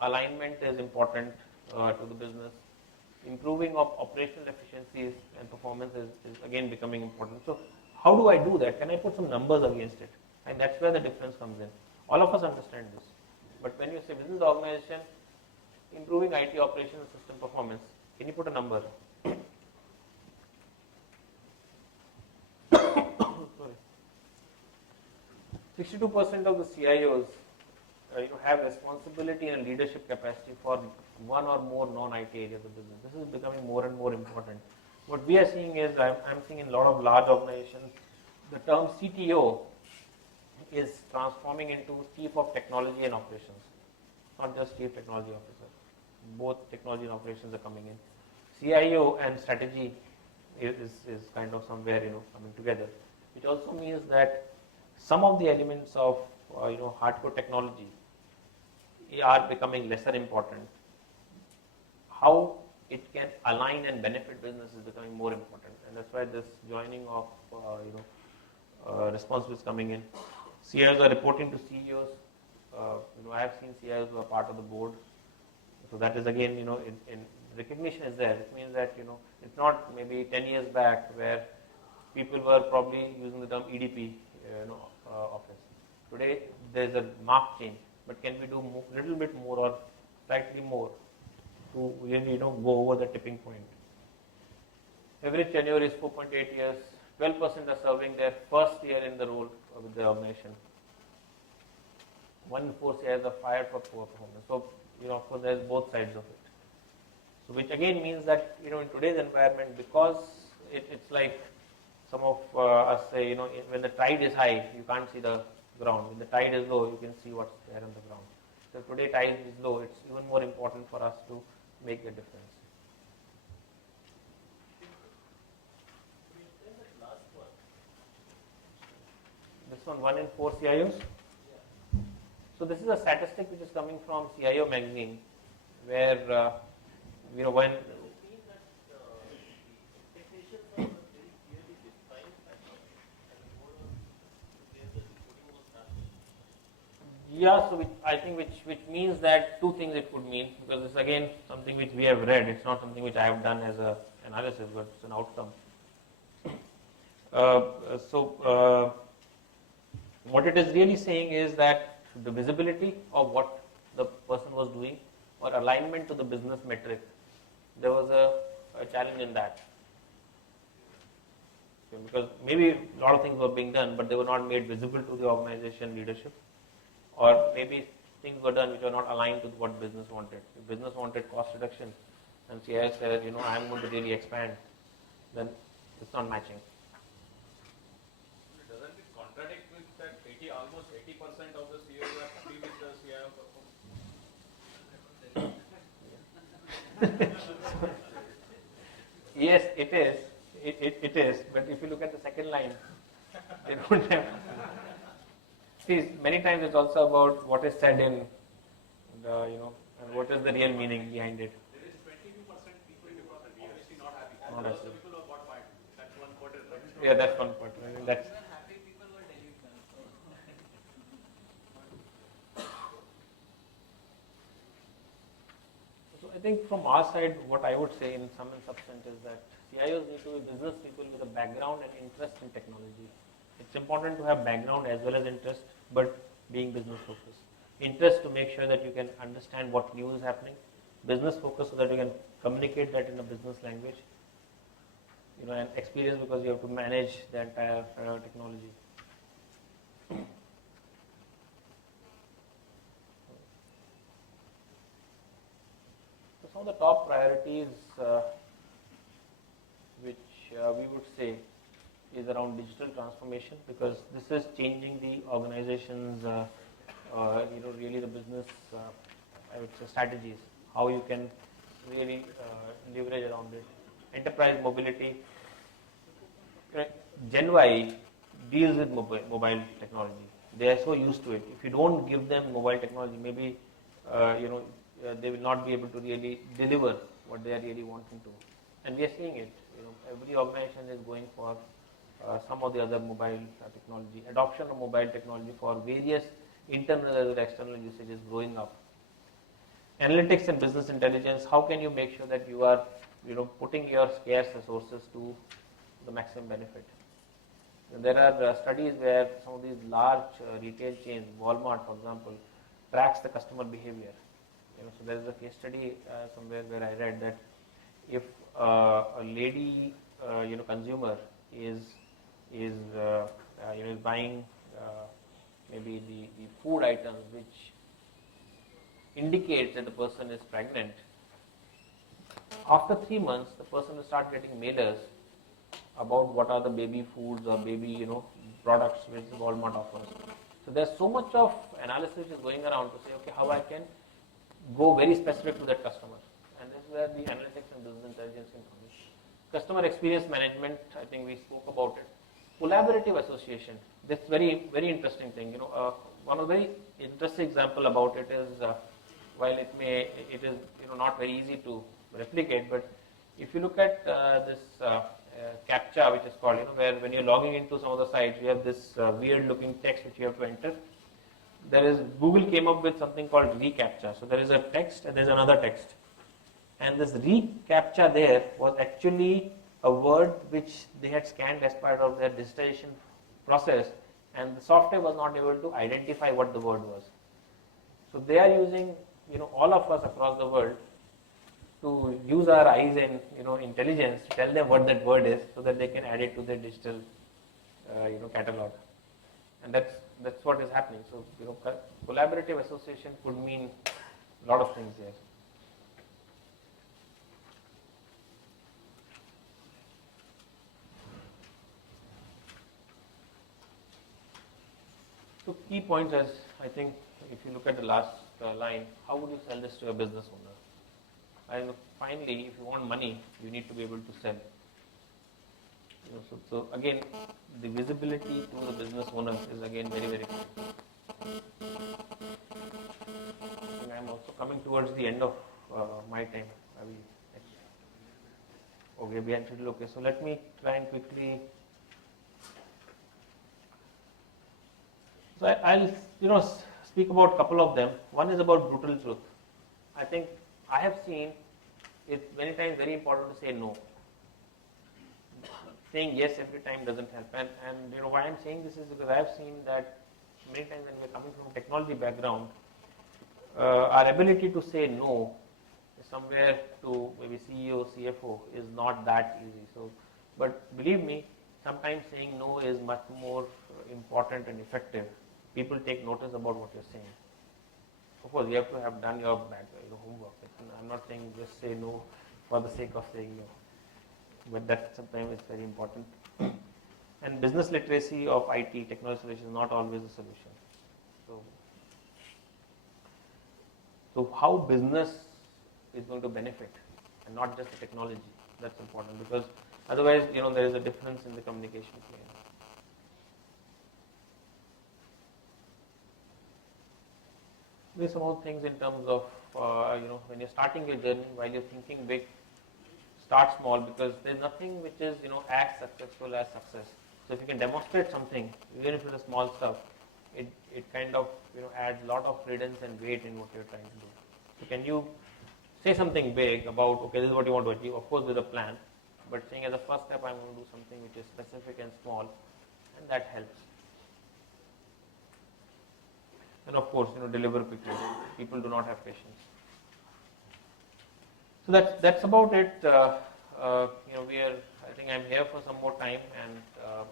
Alignment is important to the business. Improving of operational efficiencies and performance is again becoming important. So how do I do that? Can I put some numbers against it? And that's where the difference comes in. All of us understand this. But when you say business organization, improving IT operations and system performance, can you put a number? Sorry. 62% of the CIOs have responsibility and leadership capacity for one or more non-IT areas of business. This is becoming more and more important. What we are seeing is, I'm seeing in a lot of large organizations, the term CTO is transforming into Chief of Technology and Operations, not just Chief Technology Officer. Both technology and operations are coming in. CIO and strategy is kind of somewhere coming together, which also means that some of the elements of hardcore technology are becoming lesser important. How it can align and benefit business is becoming more important, and that's why this joining of responsibilities coming in. CIOs are reporting to CEOs. I have seen CIOs who are part of the board. So that is again, in recognition is there. It means that it's not maybe 10 years back where people were probably using the term EDP office. Today there's a marked change, but can we do a little bit more or slightly more to really go over the tipping point? Average tenure is 4.8 years. 12% are serving their first year in the role with the organization. 1 in 4 CIOs are fired for poor performance. So of course there's both sides of it. So which again means that in today's environment, because it's like some of us say, when the tide is high, you can't see the ground. When the tide is low, you can see what's there on the ground. So today tide is low, it's even more important for us to make the difference. This one in 4 CIOs. So this is a statistic which is coming from CIO magazine, where when so I think which means that two things it could mean, because it's again something which we have read. It's not something which I have done as a analysis, but it's an outcome. What it is really saying is that the visibility of what the person was doing or alignment to the business metric, there was a challenge in that. Because maybe a lot of things were being done, but they were not made visible to the organization leadership, or maybe things were done which were not aligned to what business wanted. If business wanted cost reduction, and CIO said, I'm going to really expand, then it's not matching. Doesn't it contradict with that almost 80% of the CEOs are happy with the CIO performance? Yes, it is. It is. But if you look at the second line, they don't have. See, many times it's also about what is said in the, and what is the real meaning behind it. There is 22% people who are obviously not happy. Not Those happy. are the people who are bought fired. That's one quarter. Yeah, that's one part. I mean, that's. Happy people were delusional. So I think from our side, what I would say in sum and substance is that CIOs need to be business people with a background and interest in technology. It's important to have background as well as interest, but being business focused. Interest to make sure that you can understand what new is happening. Business focus so that you can communicate that in a business language. And experience because you have to manage the entire technology. So some of the top priorities which we would say is around digital transformation, because this is changing the organization's, really the business, I would say strategies, how you can really leverage around it. Enterprise mobility. Gen Y deals with mobile technology. They are so used to it. If you don't give them mobile technology, maybe they will not be able to really deliver what they are really wanting to. And we are seeing it. Every organization is going for some of the other mobile technology. Adoption of mobile technology for various internal and external usages growing up. Analytics and business intelligence. How can you make sure that you are putting your scarce resources to the maximum benefit? And there are studies where some of these large retail chains, Walmart for example, tracks the customer behavior. So there is a case study somewhere where I read that if a lady consumer is buying maybe the food items which indicates that the person is pregnant, after 3 months, the person will start getting mailers about what are the baby foods or baby, products which Walmart offers. So there's so much of analysis which is going around to say, okay, how I can go very specific to that customer. And this is where the analytics and business intelligence can come in. Customer experience management, I think we spoke about it. Collaborative association, that's very, very interesting thing. One of the very interesting example about it is, while it is not very easy to replicate, but if you look at this CAPTCHA, which is called, where when you're logging into some of the sites, you have this weird looking text which you have to enter. Google came up with something called reCAPTCHA. So there is a text and there's another text. And this reCAPTCHA there was actually a word which they had scanned as part of their digitization process, and the software was not able to identify what the word was. So they are using, all of us across the world to use our eyes and intelligence to tell them what that word is, so that they can add it to their digital catalog. And that's what is happening. So collaborative association could mean a lot of things here. So key points, as I think, if you look at the last line, how would you sell this to a business owner? And finally, if you want money, you need to be able to sell. So again, the visibility to the business owner is again very, very critical. And I'm also coming towards the end of my time. Okay, we have to look. Okay, so let me try and quickly. So I'll speak about a couple of them. One is about brutal truth. I think I have seen it many times very important to say no. Saying yes every time doesn't help. And why I'm saying this is because I have seen that many times when we're coming from a technology background, our ability to say no somewhere to maybe CEO, CFO is not that easy. So, but believe me, sometimes saying no is much more important and effective. People take notice about what you're saying. Of course, you have to have done your homework. I'm not saying just say no for the sake of saying no, but that sometimes is very important. And business literacy of IT, technology solutions, is not always a solution. So how business is going to benefit and not just the technology, that's important, because otherwise, there is a difference in the communication plane. These are some of things in terms of, when you're starting your journey, while you're thinking big, start small, because there's nothing which is, as successful as success. So if you can demonstrate something, even if it's a small stuff, it kind of, adds a lot of credence and weight in what you're trying to do. So can you say something big about, okay, this is what you want to achieve, of course with a plan, but saying as a first step, I'm going to do something which is specific and small, and that helps. And of course, deliver quickly. People do not have patience. So that's about it. I think I'm here for some more time, and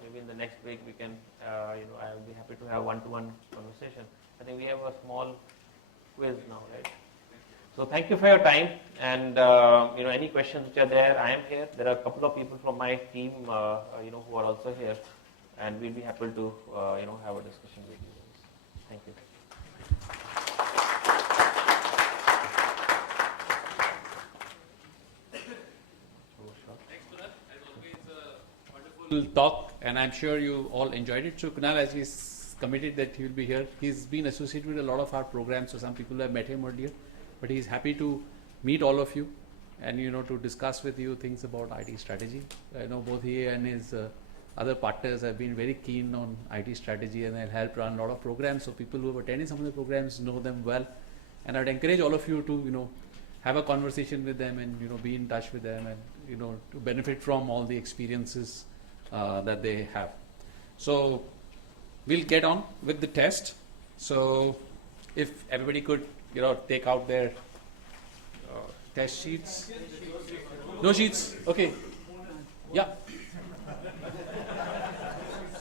maybe in the next break we can, I will be happy to have one-to-one conversation. I think we have a small quiz now, right? So thank you for your time, and any questions which are there, I am here. There are a couple of people from my team, who are also here, and we'll be happy to, have a discussion with you. Thank you. Talk, and I'm sure you all enjoyed it. So Kunal, as he's committed that he will be here, he's been associated with a lot of our programs, so some people have met him earlier, but he's happy to meet all of you and to discuss with you things about IT strategy. I know both he and his other partners have been very keen on IT strategy, and they'll help run a lot of programs, so people who have attended some of the programs know them well, and I'd encourage all of you to have a conversation with them and be in touch with them, and to benefit from all the experiences that they have. So we'll get on with the test. So if everybody could take out their test sheets. No sheets? Okay. Yeah.